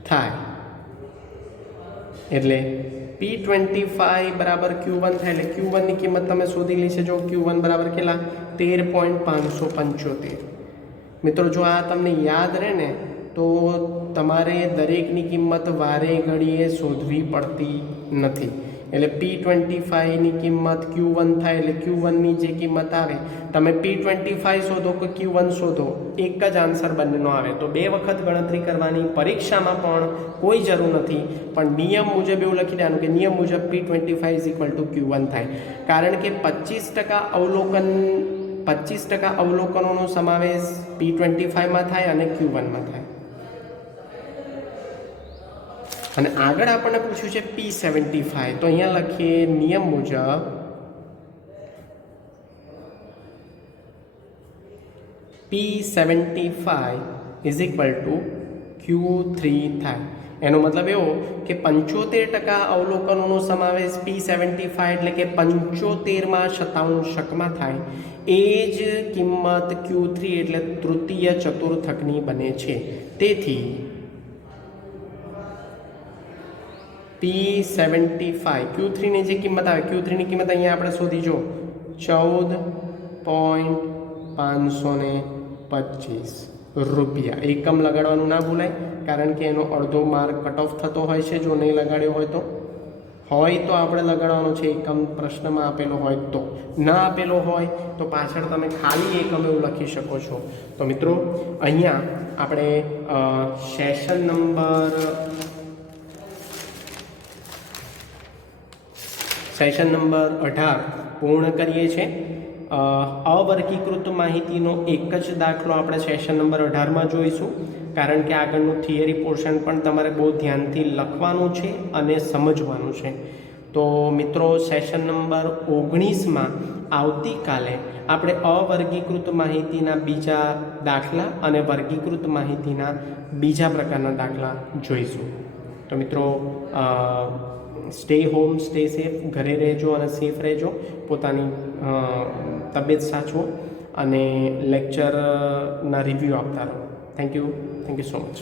થાય એટલે P25 બરાબર Q1 થાય, એટલે Q1ની કિંમત તમે શોધી લેશે. જો Q1 બરાબર કેટલા? 13.575. મિત્રો જો આ તમને યાદ રહે ને તો તમારે દરેકની કિંમત વારે ઘડીએ શોધવી પડતી નથી. એટલે P25ની કિંમત Q1 થાય, એટલે Q1ની જે કિંમત આવે, તમે P25 શોધો કે Q1 શોધો, એક જ આન્સર બંનેનો આવે. તો બે વખત ગણતરી કરવાની પરીક્ષામાં પણ કોઈ જરૂર નથી. પણ નિયમ મુજબ એવું લખી દેવાનું કે નિયમ મુજબ P25 = Q1 થાય, કારણ કે 25% અવલોકનોનો સમાવેશ P25માં થાય અને Q1માં થાય. અને આગળ આપણને પૂછ્યું છે P75. તો અહીંયા લખીએ નિયમ મુજબ P75 = Q3 થાય. એનો મતલબ એવો કે 75% અવલોકનોનો સમાવેશ P75 એટલે કે 75% થાય, એ જ કિંમત Q3 એટલે તૃતીય ચતુર્થકની બને છે. તેથી P75 Q3ની જે કિંમત આવે, Q3ની કિંમત અહીંયા આપણે શોધી જો 14.525 રૂપિયા. એકમ લગાડવાનું ના ભૂલાય, કારણ કે એનો અડધો માર્ક કટ ઓફ થતો હોય છે જો નહીં લગાડ્યો હોય તો. આપણે લગાડવાનો છે એકમ, પ્રશ્નમાં આપેલો હોય તો. ના આપેલો હોય તો પાછળ તમે ખાલી એકમ એવું લખી શકો છો. તો મિત્રો અહીંયા આપણે સેશન નંબર 18 પૂર્ણ કરીએ છીએ. અવર્ગીકૃત માહિતીનો એક જ દાખલો આપણે સેશન નંબર 18માં જોઈશું, કારણ કે આગળનું થિયરી પોર્શન પણ તમારે બહુ ધ્યાનથી લખવાનું છે અને સમજવાનું છે. તો મિત્રો સેશન નંબર 19માં આવતીકાલે આપણે અવર્ગીકૃત માહિતીના બીજા દાખલા અને વર્ગીકૃત માહિતીના બીજા પ્રકારના દાખલા જોઈશું. તો મિત્રો સ્ટે હોમ, સ્ટે સેફ, ઘરે રહેજો અને સેફ રહેજો. પોતાની તબિયત સાચવો અને લેક્ચરના રિવ્યૂ આપતા રહો. Thank you so much.